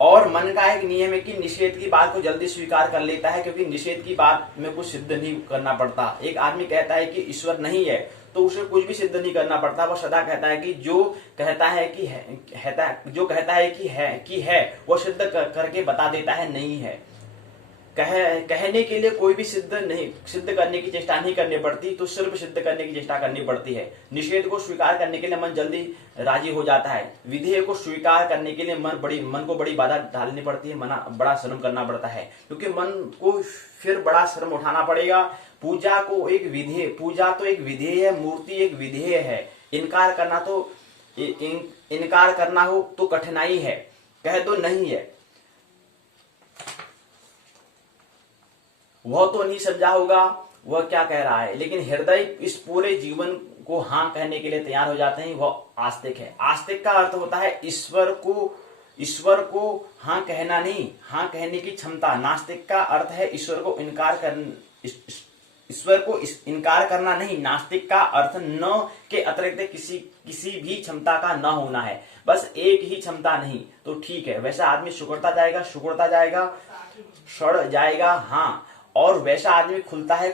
और मन का एक नियम है कि निषेध की बात को जल्दी स्वीकार कर लेता है, क्योंकि निषेध की बात में कुछ सिद्ध नहीं करना पड़ता। एक आदमी कहता है कि ईश्वर नहीं है तो उसे कुछ भी सिद्ध नहीं करना पड़ता। वह सदा कहता है कि जो कहता है कि है वह सिद्ध करके बता देता है नहीं है। कहने के लिए कोई भी सिद्ध करने की चेष्टा नहीं करनी पड़ती, तो सिर्फ सिद्ध करने की चेष्टा करनी पड़ती है। निषेध को स्वीकार करने के लिए मन जल्दी राजी हो जाता है। विधेय को स्वीकार करने के लिए मन को बड़ी बाधा डालनी पड़ती है, बड़ा श्रम करना पड़ता है, क्योंकि मन को फिर बड़ा श्रम उठाना पड़ेगा। पूजा तो एक विधेय है, मूर्ति एक विधेय है। इनकार करना हो तो कठिनाई है, कह दो नहीं है। वह तो नहीं समझा होगा वह क्या कह रहा है, लेकिन हृदय इस पूरे जीवन को हाँ कहने के लिए तैयार हो जाते हैं। वह आस्तिक है। आस्तिक का अर्थ होता है ईश्वर को हाँ कहना नहीं, हाँ कहने की क्षमता। नास्तिक का अर्थ है ईश्वर को इनकार करना नहीं। नास्तिक का अर्थ न के अतिरिक्त किसी भी क्षमता का न होना है, बस एक ही क्षमता नहीं तो ठीक है। वैसा आदमी सिकुड़ता जाएगा, सड़ जाएगा, हाँ, और वैसा आदमी खुलता है,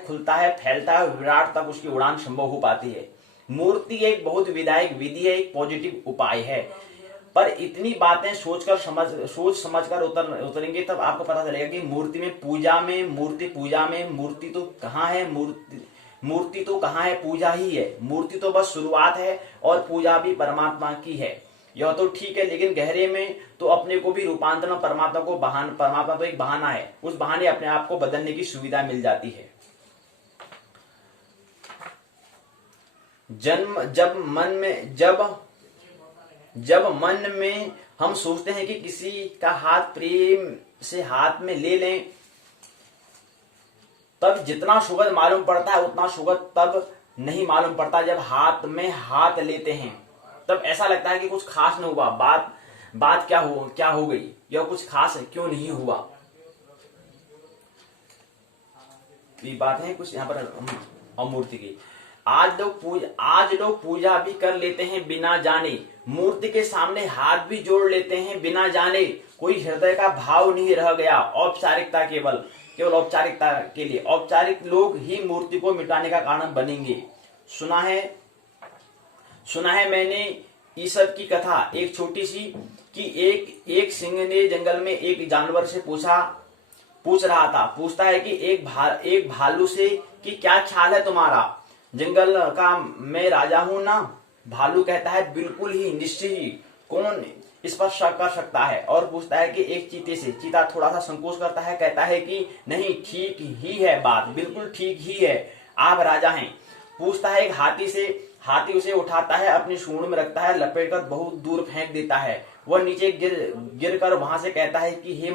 फैलता है, विराट तक उसकी उड़ान संभव हो पाती है। मूर्ति एक बहुत विधायक विधि है, एक पॉजिटिव उपाय है। पर इतनी बातें सोच समझ कर उतरेंगे तब आपको पता चलेगा कि मूर्ति पूजा में मूर्ति तो कहाँ है, मूर्ति तो कहाँ है, पूजा ही है। मूर्ति तो बस शुरुआत है और पूजा भी परमात्मा की है। यह तो ठीक है, लेकिन गहरे में तो अपने को भी रूपांतरण, परमात्मा तो एक बहाना है। उस बहाने अपने आप को बदलने की सुविधा मिल जाती है। जब मन में हम सोचते हैं कि किसी का हाथ प्रेम से हाथ में ले लें, तब जितना सुगंध मालूम पड़ता है उतना सुगंध तब नहीं मालूम पड़ता। जब हाथ में हाथ लेते हैं तब ऐसा लगता है कि कुछ खास नहीं हुआ। बात क्या हो गई, यह कुछ खास क्यों नहीं हुआ। ये बात है कुछ यहाँ पर अमूर्ति की। आज लोग पूजा भी कर लेते हैं बिना जाने, मूर्ति के सामने हाथ भी जोड़ लेते हैं बिना जाने। कोई हृदय का भाव नहीं रह गया, औपचारिकता केवल औपचारिकता के लिए। औपचारिक लोग ही मूर्ति को मिटाने का कारण बनेंगे। सुना है मैंने ईसद की कथा, एक छोटी सी, कि एक सिंह ने जंगल में एक जानवर से पूछता है कि एक भालू से कि क्या ख्याल है तुम्हारा, जंगल का मैं राजा हूं ना। भालू कहता है बिल्कुल ही, निश्चय ही, कौन इस पर शक कर सकता है। और पूछता है कि एक चीते से। चीता थोड़ा सा संकोच करता है, कहता है कि नहीं, ठीक ही है बात, बिल्कुल ठीक ही है, आप राजा हैं। पूछता है एक हाथी से। हाथी उसे उठाता है, अपनी सूंड में रखता है, लपेट कर बहुत दूर फेंक देता है। वह नीचे गिर कर वहां से कहता है कि हे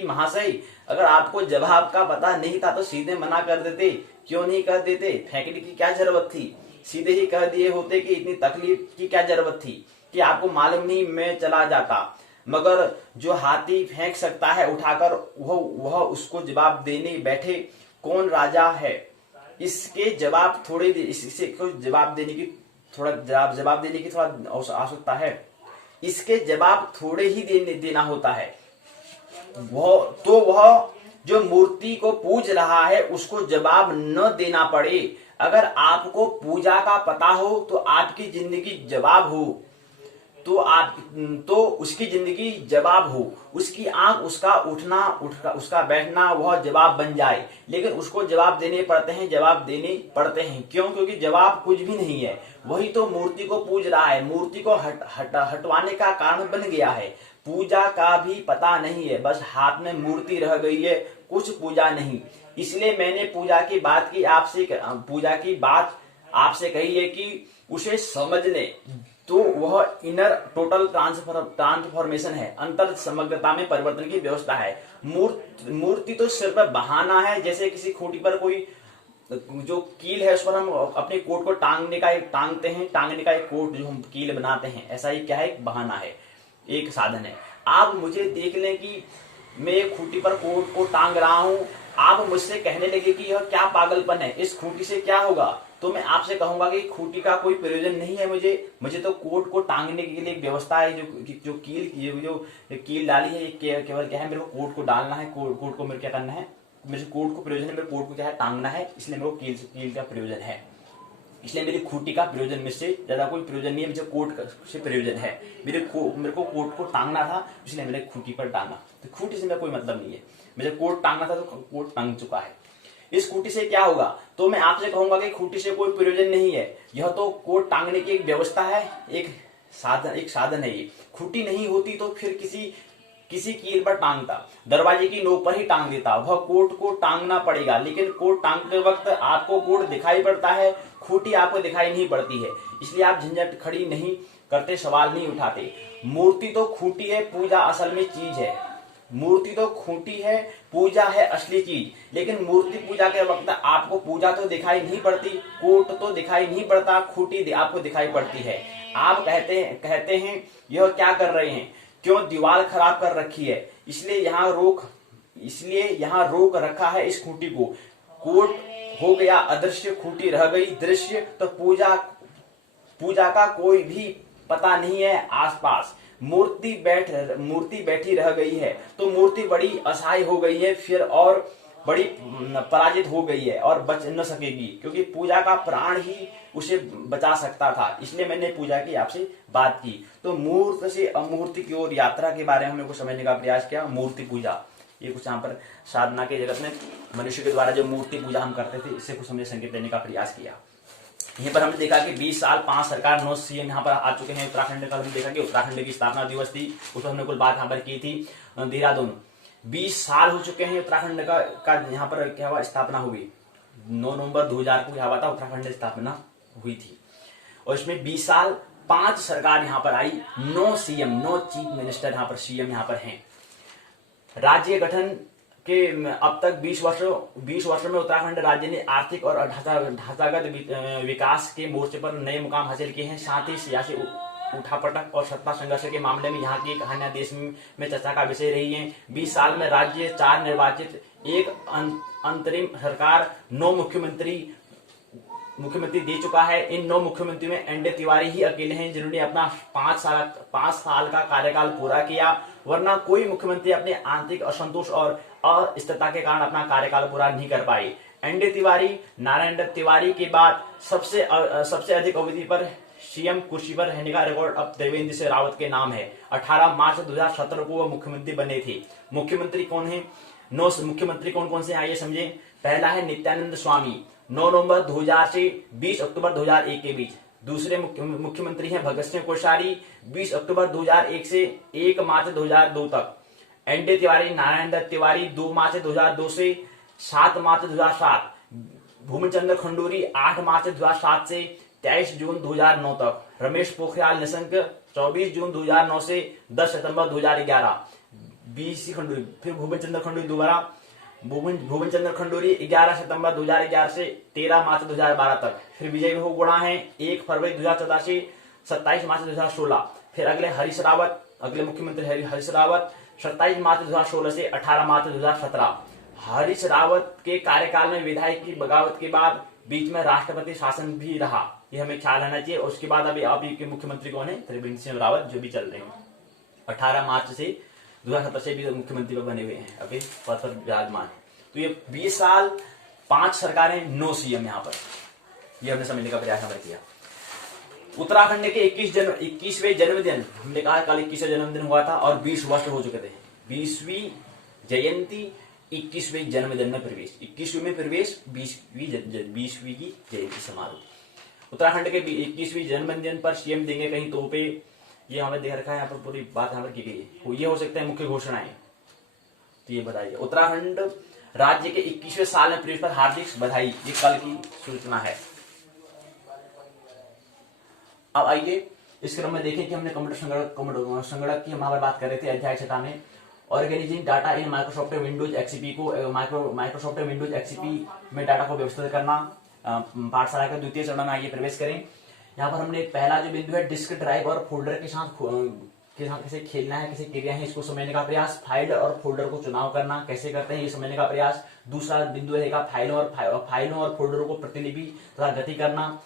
महाशय, अगर आपको जवाब का पता नहीं था तो सीधे मना कर देते, क्यों नहीं कर देते, फेंकने की क्या जरूरत थी, सीधे ही कह दिए होते कि इतनी तकलीफ की क्या जरूरत थी। कि आपको मालूम नहीं मैं चला जाता, मगर जो हाथी फेंक सकता है उठाकर वह उसको जवाब देने बैठे कौन राजा है। इसके जवाब थोड़े इससे जवाब देने की थोड़ा आवश्यकता है। इसके जवाब थोड़े ही देना होता है। वह जो मूर्ति को पूज रहा है उसको जवाब न देना पड़े। अगर आपको पूजा का पता हो तो आपकी जिंदगी जवाब हो, तो उसकी जिंदगी जवाब हो। उसकी आंख, उसका उठना, उसका बैठना वह जवाब बन जाए। लेकिन उसको जवाब देने पड़ते हैं। क्यों? क्योंकि जवाब कुछ भी नहीं है। वही तो मूर्ति को पूज रहा है, मूर्ति को हटवाने का कारण बन गया है। पूजा का भी पता नहीं है, बस हाथ में मूर्ति रह गई है, कुछ पूजा नहीं। इसलिए मैंने पूजा की बात आपसे कही है कि उसे समझ ले। तो वह इनर टोटल ट्रांसफॉर्मेशन है, अंतर समग्रता में परिवर्तन की व्यवस्था है। मूर्ति तो सिर्फ बहाना है। जैसे किसी खूंटी पर कोई जो कील है उस पर हम अपने कोट को टांगने का एक कोट जो हम कील बनाते हैं, ऐसा ही क्या है, एक बहाना है, एक साधन है। आप मुझे देख लें कि मैं एक खूंटी पर कोट को टांग रहा हूं, आप मुझसे कहने लगे कि यह क्या पागलपन है, इस खूंटी से क्या होगा, तो मैं आपसे कहूंगा कि खूंटी का कोई प्रयोजन नहीं है। मुझे तो कोट को टांगने के लिए एक व्यवस्था है, जो कील डाली है, केवल क्या है, मेरे को कोट को डालना है। कोट को मेरे क्या करना है, मेरे कोट को प्रयोजन है, मेरे कोट को क्या है, टांगना है, इसलिए मेरे को कील का प्रयोजन है। इसलिए मेरी खूंटी का प्रयोजन में से ज्यादा कोई प्रयोजन नहीं है, मुझे कोट से प्रयोजन है। मेरे को कोट को टांगना था, इसलिए मैंने खूंटी पर टांगा। तो खूंटी से मेरा कोई मतलब नहीं है। मुझे कोट टांगना था तो कोट टांग चुका है। इस खूंटी से क्या होगा, तो मैं आपसे कहूंगा कि खूंटी से कोई प्रयोजन नहीं है। यह तो कोट टांगने की एक व्यवस्था है, एक साधन है। ये खूंटी नहीं होती तो फिर किसी कील पर टांगता, दरवाजे की नोक पर ही टांग देता। वह कोट को टांगना पड़ेगा, लेकिन कोट टांगते वक्त आपको कोट दिखाई पड़ता है, खूंटी आपको दिखाई नहीं पड़ती है। इसलिए आप झंझट खड़ी नहीं करते, सवाल नहीं उठाते। मूर्ति तो खूंटी है, पूजा असल में चीज है। मूर्ति तो खूंटी है, पूजा है असली चीज। लेकिन मूर्ति पूजा के वक्त आपको पूजा तो दिखाई नहीं पड़ती, कोट तो दिखाई नहीं पड़ता, खूंटी आपको दिखाई पड़ती है। आप कहते हैं यह क्या कर रहे हैं, क्यों दीवार खराब कर रखी है, इसलिए यहाँ रोक रखा है इस खूंटी को। कोट हो गया अदृश्य, खूंटी रह गई दृश्य। तो पूजा का कोई भी पता नहीं है आसपास। मूर्ति बैठी रह गई है, तो मूर्ति बड़ी असहाय हो गई है, फिर और बड़ी पराजित हो गई है और बच न सकेगी, क्योंकि पूजा का प्राण ही उसे बचा सकता था। इसलिए मैंने पूजा की आपसे बात की। तो मूर्त से अमूर्ति की ओर यात्रा के बारे में हमने कुछ समझने का प्रयास किया। मूर्ति पूजा, ये कुछ यहाँ पर साधना के जगत में मनुष्य के द्वारा जो मूर्ति पूजा हम करते थे, इससे कुछ हमने संकेत देने का प्रयास किया। यहाँ पर हमने देखा कि 20 साल 5 सरकार 9 सीएम यहाँ पर आ चुके हैं। उत्तराखंड का हमने देखा कि उत्तराखंड की स्थापना दिवस थी, उस पर हमने कुछ बात यहाँ पर की थी। देहरादून 20 साल हो चुके हैं उत्तराखंड का यहाँ पर क्या हुआ, स्थापना हुई 9 नवंबर 2000 को क्या हुआ था, उत्तराखंड स्थापना हुई थी। और इसमें 20 साल 5 सरकार यहाँ पर आई, 9 सीएम 9 चीफ मिनिस्टर यहाँ पर सीएम यहाँ पर हैं। राज्य गठन के अब तक 20 वर्षों में उत्तराखंड राज्य ने आर्थिक और ढांचागत विकास के मोर्चे पर नए मुकाम हासिल किए हैं। साथ ही सियासी उठापटक और सत्ता संघर्ष के मामले में यहाँ की कहानियां देश में चर्चा का विषय रही हैं। 20 साल में राज्य 4 निर्वाचित, एक अंतरिम सरकार, 9 मुख्यमंत्री दे चुका है। इन 9 मुख्यमंत्री में एनडी तिवारी ही अकेले हैं जिन्होंने अपना 5 साल का कार्यकाल पूरा किया, वरना कोई मुख्यमंत्री अपने आंतरिक असंतोष और अस्थिरता के कारण अपना कार्यकाल पूरा नहीं कर पाए। एनडी तिवारी, नारायण दत्त तिवारी के बाद सबसे अधिक अवधि पर सीएम कुर्सी पर रहने का रिकॉर्ड अब त्रिवेंद्र सिंह रावत के नाम है। 18 मार्च 2017 को वह मुख्यमंत्री बने थे। मुख्यमंत्री कौन है, 9 मुख्यमंत्री कौन कौन से, आइए समझे। पहला है नित्यानंद स्वामी, 9 नवंबर 2000 से 20 अक्टूबर 2001 के बीच। दूसरे मुख्यमंत्री हैं भगत सिंह कोश्यारी, 20 अक्टूबर 2001 से 1 मार्च 2002 तक। एनडी तिवारी, नारायण दत्त तिवारी, 2 मार्च 2002 से 7 मार्च 2007। भूमन चंद्र खंडूरी, 8 मार्च 2007 से 23 जून 2009 तक। रमेश पोखरियाल निशंक, 24 जून 2009 से 10 सितंबर 2011। बीसी खंडूरी, फिर भूमन चंद्र खंडूरी दोबारा, भूमन चंद्र खंडूरी 11 सितंबर 2011 से 13 मार्च 2012 तक। फिर विजय बहुगुणा है, 1 फरवरी 2014 से 27 मार्च 2016। फिर अगले हरीश रावत, अगले मुख्यमंत्री हरीश रावत 27 मार्च 2016 से 18 मार्च 2017। हरीश रावत के कार्यकाल में विधायक की बगावत के बाद बीच में राष्ट्रपति शासन भी रहा, ये हमें ख्याल रहना चाहिए। उसके बाद अभी के मुख्यमंत्री कौन है? त्रिवेंद्र सिंह रावत जो भी चल रहे हैं। 18 मार्च से 2017 से भी मुख्यमंत्री बने हुए हैं, अभी पद पर विराजमान है। तो ये 20 साल 5 सरकारें, 9 सीएम यहाँ पर, ये हमने समझने का प्रयास हमने किया। उत्तराखंड के 21वें जन्मदिन, हमने कहा कल 21वां जन्मदिन हुआ था और 20 वर्ष हो चुके थे। 20वीं जयंती, 21वें जन्मदिन में प्रवेश, 21वीं में प्रवेश, 20वीं की जयंती समारोह। उत्तराखंड के 21वीं जन्मदिन पर सीएम देंगे कहीं तोहफे, ये हमें देख रखा है, यहाँ पर पूरी बात यहाँ पर की गई है। ये हो सकते हैं मुख्य घोषणाएं, तो ये बताइए। उत्तराखंड राज्य के 21वें साल में प्रवेश पर हार्दिक बधाई, ये कल की सूचना है। अब आइए इस क्रम में देखें कि हमने कंप्यूटर संगणक की हम यहाँ पर बात कर रहे थे अध्याय 6 में। Organising data in Microsoft Windows XP को, माइक्रोसॉफ्ट विंडोज एक्सपी में डाटा को व्यवस्थित करना, पाठशाला के द्वितीय चरण में आइए प्रवेश करें। यहाँ पर हमने पहला जो बिंदु है डिस्क ड्राइव और फोल्डर के साथ कैसे खेलना है, कैसे क्रिया है, इसको समझने का प्रयास। फाइल और फोल्डर को चुनाव करना कैसे करते हैं, ये समझने का प्रयास। दूसरा बिंदु रहेगा फाइलों और फोल्डरों को प्रतिलिपि तथा गति करना।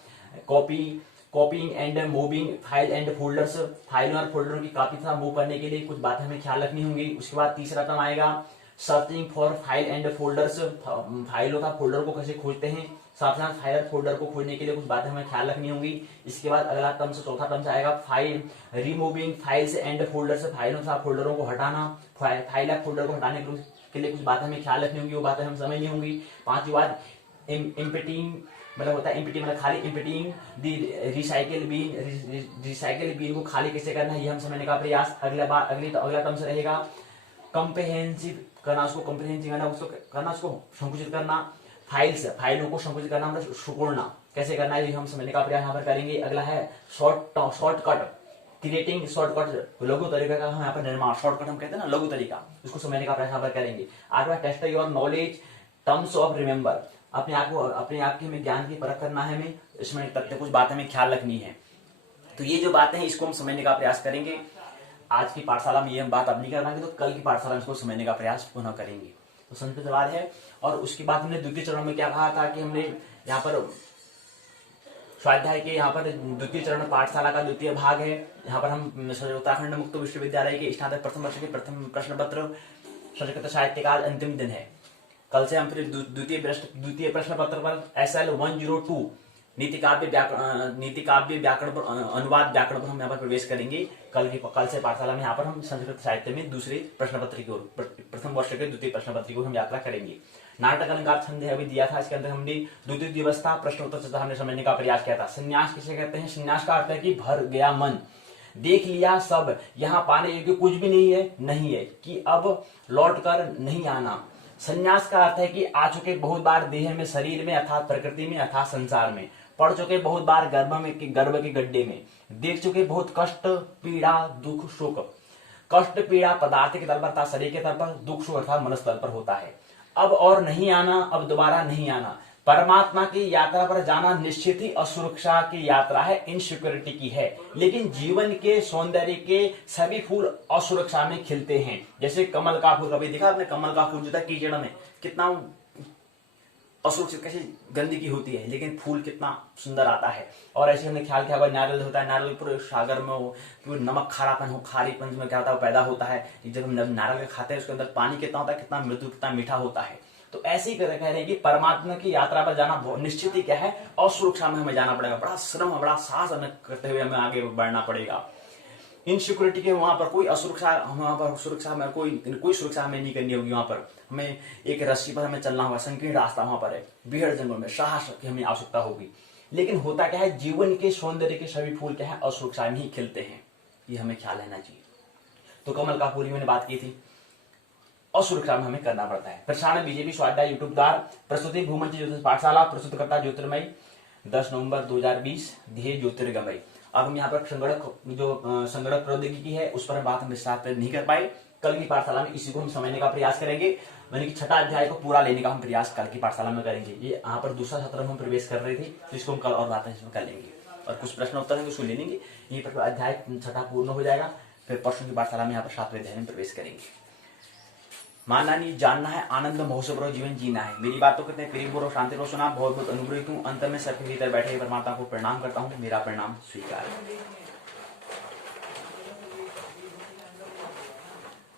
कॉपिंग and moving file and folders, फाइलों और फोल्डरों की कॉपी तथा मूव करने के लिए कुछ बातें हमें ख्याल रखनी होंगी। उसके बाद तीसरा टर्म आएगा searching for file and folders, फाइलों का फोल्डर को कैसे खोजते हैं, साथ साथ फाइल और फोल्डर को खोजने के लिए कुछ बातें हमें ख्याल रखनी होंगी। इसके बाद अगला टर्म से चौथा टर्म से आएगा file removing files and folders, फाइलों तथा फोल्डरों को हटाना। फाइल या फोल्डर को हटाने के लिए कुछ बातें हमें ख्याल रखनी होंगी, वो बातें हमें समझनी होंगी। पांचवी बात एम्प्टिंग, मतलब होता है एम्प्टी मतलब खाली, एम्प्टिंग दी रिसाइकल बीन को खाली कैसे करना है, ये हम समझने का प्रयास। अगला टर्म से रहेगा कॉम्प्रिहेंसिव करना, उसको कॉम्प्रिहेंसिव करना, उसको संकुचित करना। फाइलों को संकुचित करना मतलब सुकोड़ना कैसे करना है, ये हम समझने का प्रयास यहाँ पर करेंगे। अगला है शॉर्टकट, क्रिएटिंग शॉर्टकट, लघु तरीका का हम यहाँ पर निर्माण, शॉर्टकट हम कहते हैं ना लघु तरीका, उसको समझने का प्रयास यहाँ पर करेंगे। आगे test your knowledge terms of remember, अपने आप की हमें ज्ञान की परख करना है, हमें इसमें तथ्य कुछ बातें हमें ख्याल रखनी है। तो ये जो बातें हैं इसको हम समझने का प्रयास करेंगे। आज की पाठशाला में ये हम बात अब नहीं कर पाएंगे, तो कल की पाठशाला में इसको समझने का प्रयास पुनः करेंगे। तो संस्कृत सवाल है। और उसके बाद हमने द्वितीय चरण में क्या कहा था कि हमने यहाँ पर स्वाध्याय के यहाँ पर द्वितीय चरण पाठशाला का द्वितीय भाग है। यहाँ पर हम उत्तराखंड मुक्त विश्वविद्यालय के स्नातक प्रथम वर्ष के प्रथम प्रश्न पत्र संस्कृत साहित्य का अंतिम दिन है। कल से हम फिर द्वितीय प्रश्न पत्र पर SL 102 नीति काव्य व्याकरण पर अनुवाद व्याकरण पर हम यहाँ पर प्रवेश करेंगे। कल से पाठशाला में यहाँ पर हम संस्कृत साहित्य में दूसरे प्रश्न पत्र की ओर, प्रथम वर्ष के द्वितीय प्रश्न पत्र की ओर हम यात्रा करेंगे। नाटक अलंकार छंद अभी दिया था, इसके अंदर हमने द्वितीय व्यवस्था प्रश्न उत्तर चर्चा हमने समझने का प्रयास किया था। संन्यास किसे कहते हैं? संन्यास का अर्थ है कि भर गया मन, देख लिया सब, यहाँ पाने योग्य कुछ भी नहीं है कि अब लौट कर नहीं आना। संन्यास का अर्थ है कि आ चुके बहुत बार देह में, शरीर में, अर्थात प्रकृति में, अर्थात संसार में, पड़ चुके बहुत बार गर्भ के गड्ढे में, देख चुके बहुत कष्ट पीड़ा दुख शोक। कष्ट पीड़ा पदार्थ के तल पर, शरीर के तल पर, दुख शोक अर्थात मनस तल पर होता है। अब और नहीं आना, अब दोबारा नहीं आना। परमात्मा की यात्रा पर जाना निश्चित ही असुरक्षा की यात्रा है, इनसिक्योरिटी की है। लेकिन जीवन के सौंदर्य के सभी फूल असुरक्षा में खिलते हैं। जैसे कमल का फूल, कभी देखा आपने कमल का फूल जो था कीचड़ में कितना असुरक्षित, कैसी गंदगी होती है, लेकिन फूल कितना सुंदर आता है। और ऐसे हमने ख्याल किया नारियल होता है, नारियल पूरे सागर में हो, नमक खारापन हो, खारीपन में क्या होता है पैदा होता है। जब हम नारियल खाते हैं उसके अंदर पानी कितना होता है, कितना मृदु कितना मीठा होता है। तो ऐसे ही कह रहे हैं कि परमात्मा की यात्रा पर जाना निश्चित ही क्या है, असुरक्षा में हमें जाना पड़ेगा। बड़ा श्रम, बड़ा साहस करते हुए हमें आगे बढ़ना पड़ेगा। इनसिक्योरिटी के वहां पर कोई असुरक्षा, वहां पर सुरक्षा में कोई सुरक्षा हमें नहीं करनी होगी। वहां पर हमें एक रस्सी पर हमें चलना होगा, संकीर्ण रास्ता वहां पर है, बीहड़ जंगल में साहस की हमें आवश्यकता होगी। लेकिन होता क्या है, जीवन के सौंदर्य के सभी फूल क्या है, असुरक्षा में ही खिलते हैं, ये हमें ख्याल रहना चाहिए। तो कमल का फूल मैंने बात की थी, असुरक्षा में हमें करना पड़ता है। प्रसारण बीजेपी स्वाध्याय यूट्यूब द्वारा प्रस्तुति भूमंच ज्योतिष पाठशाला, प्रस्तुतकर्ता ज्योतिर्मयी, 10 नवंबर 2020, ध्येय ज्योतिर्गमय। अब हम यहाँ पर संगणक प्रौद्योगिकी है उस पर बात हम विस्तार पर नहीं कर पाए। कल की पाठशाला में इसी को हम समझने का प्रयास करेंगे, यानी कि छठा अध्याय को पूरा लेने का हम प्रयास कल की पाठशाला में करेंगे। ये यहाँ पर दूसरा सत्र में हम प्रवेश कर रहे थे, तो इसको हम कल और बातें इसमें कर लेंगे। और कुछ प्रश्न उत्तर हैं उसको ले लेंगे। यहीं पर अध्याय 6 पूर्ण हो जाएगा। फिर परसों की पाठशाला में यहाँ पर 7वें अध्याय में प्रवेश करेंगे। मानना नहीं, जानना है, आनंद महोत्सव जीवन जीना है। मेरी बात तो करते हैं प्रेम पूर्वक शांति पूर्वक सुना। बहुत बहुत अनुग्रहित हूँ। अंत में सबके भीतर बैठे परमात्मा को प्रणाम करता हूँ। मेरा प्रणाम स्वीकार।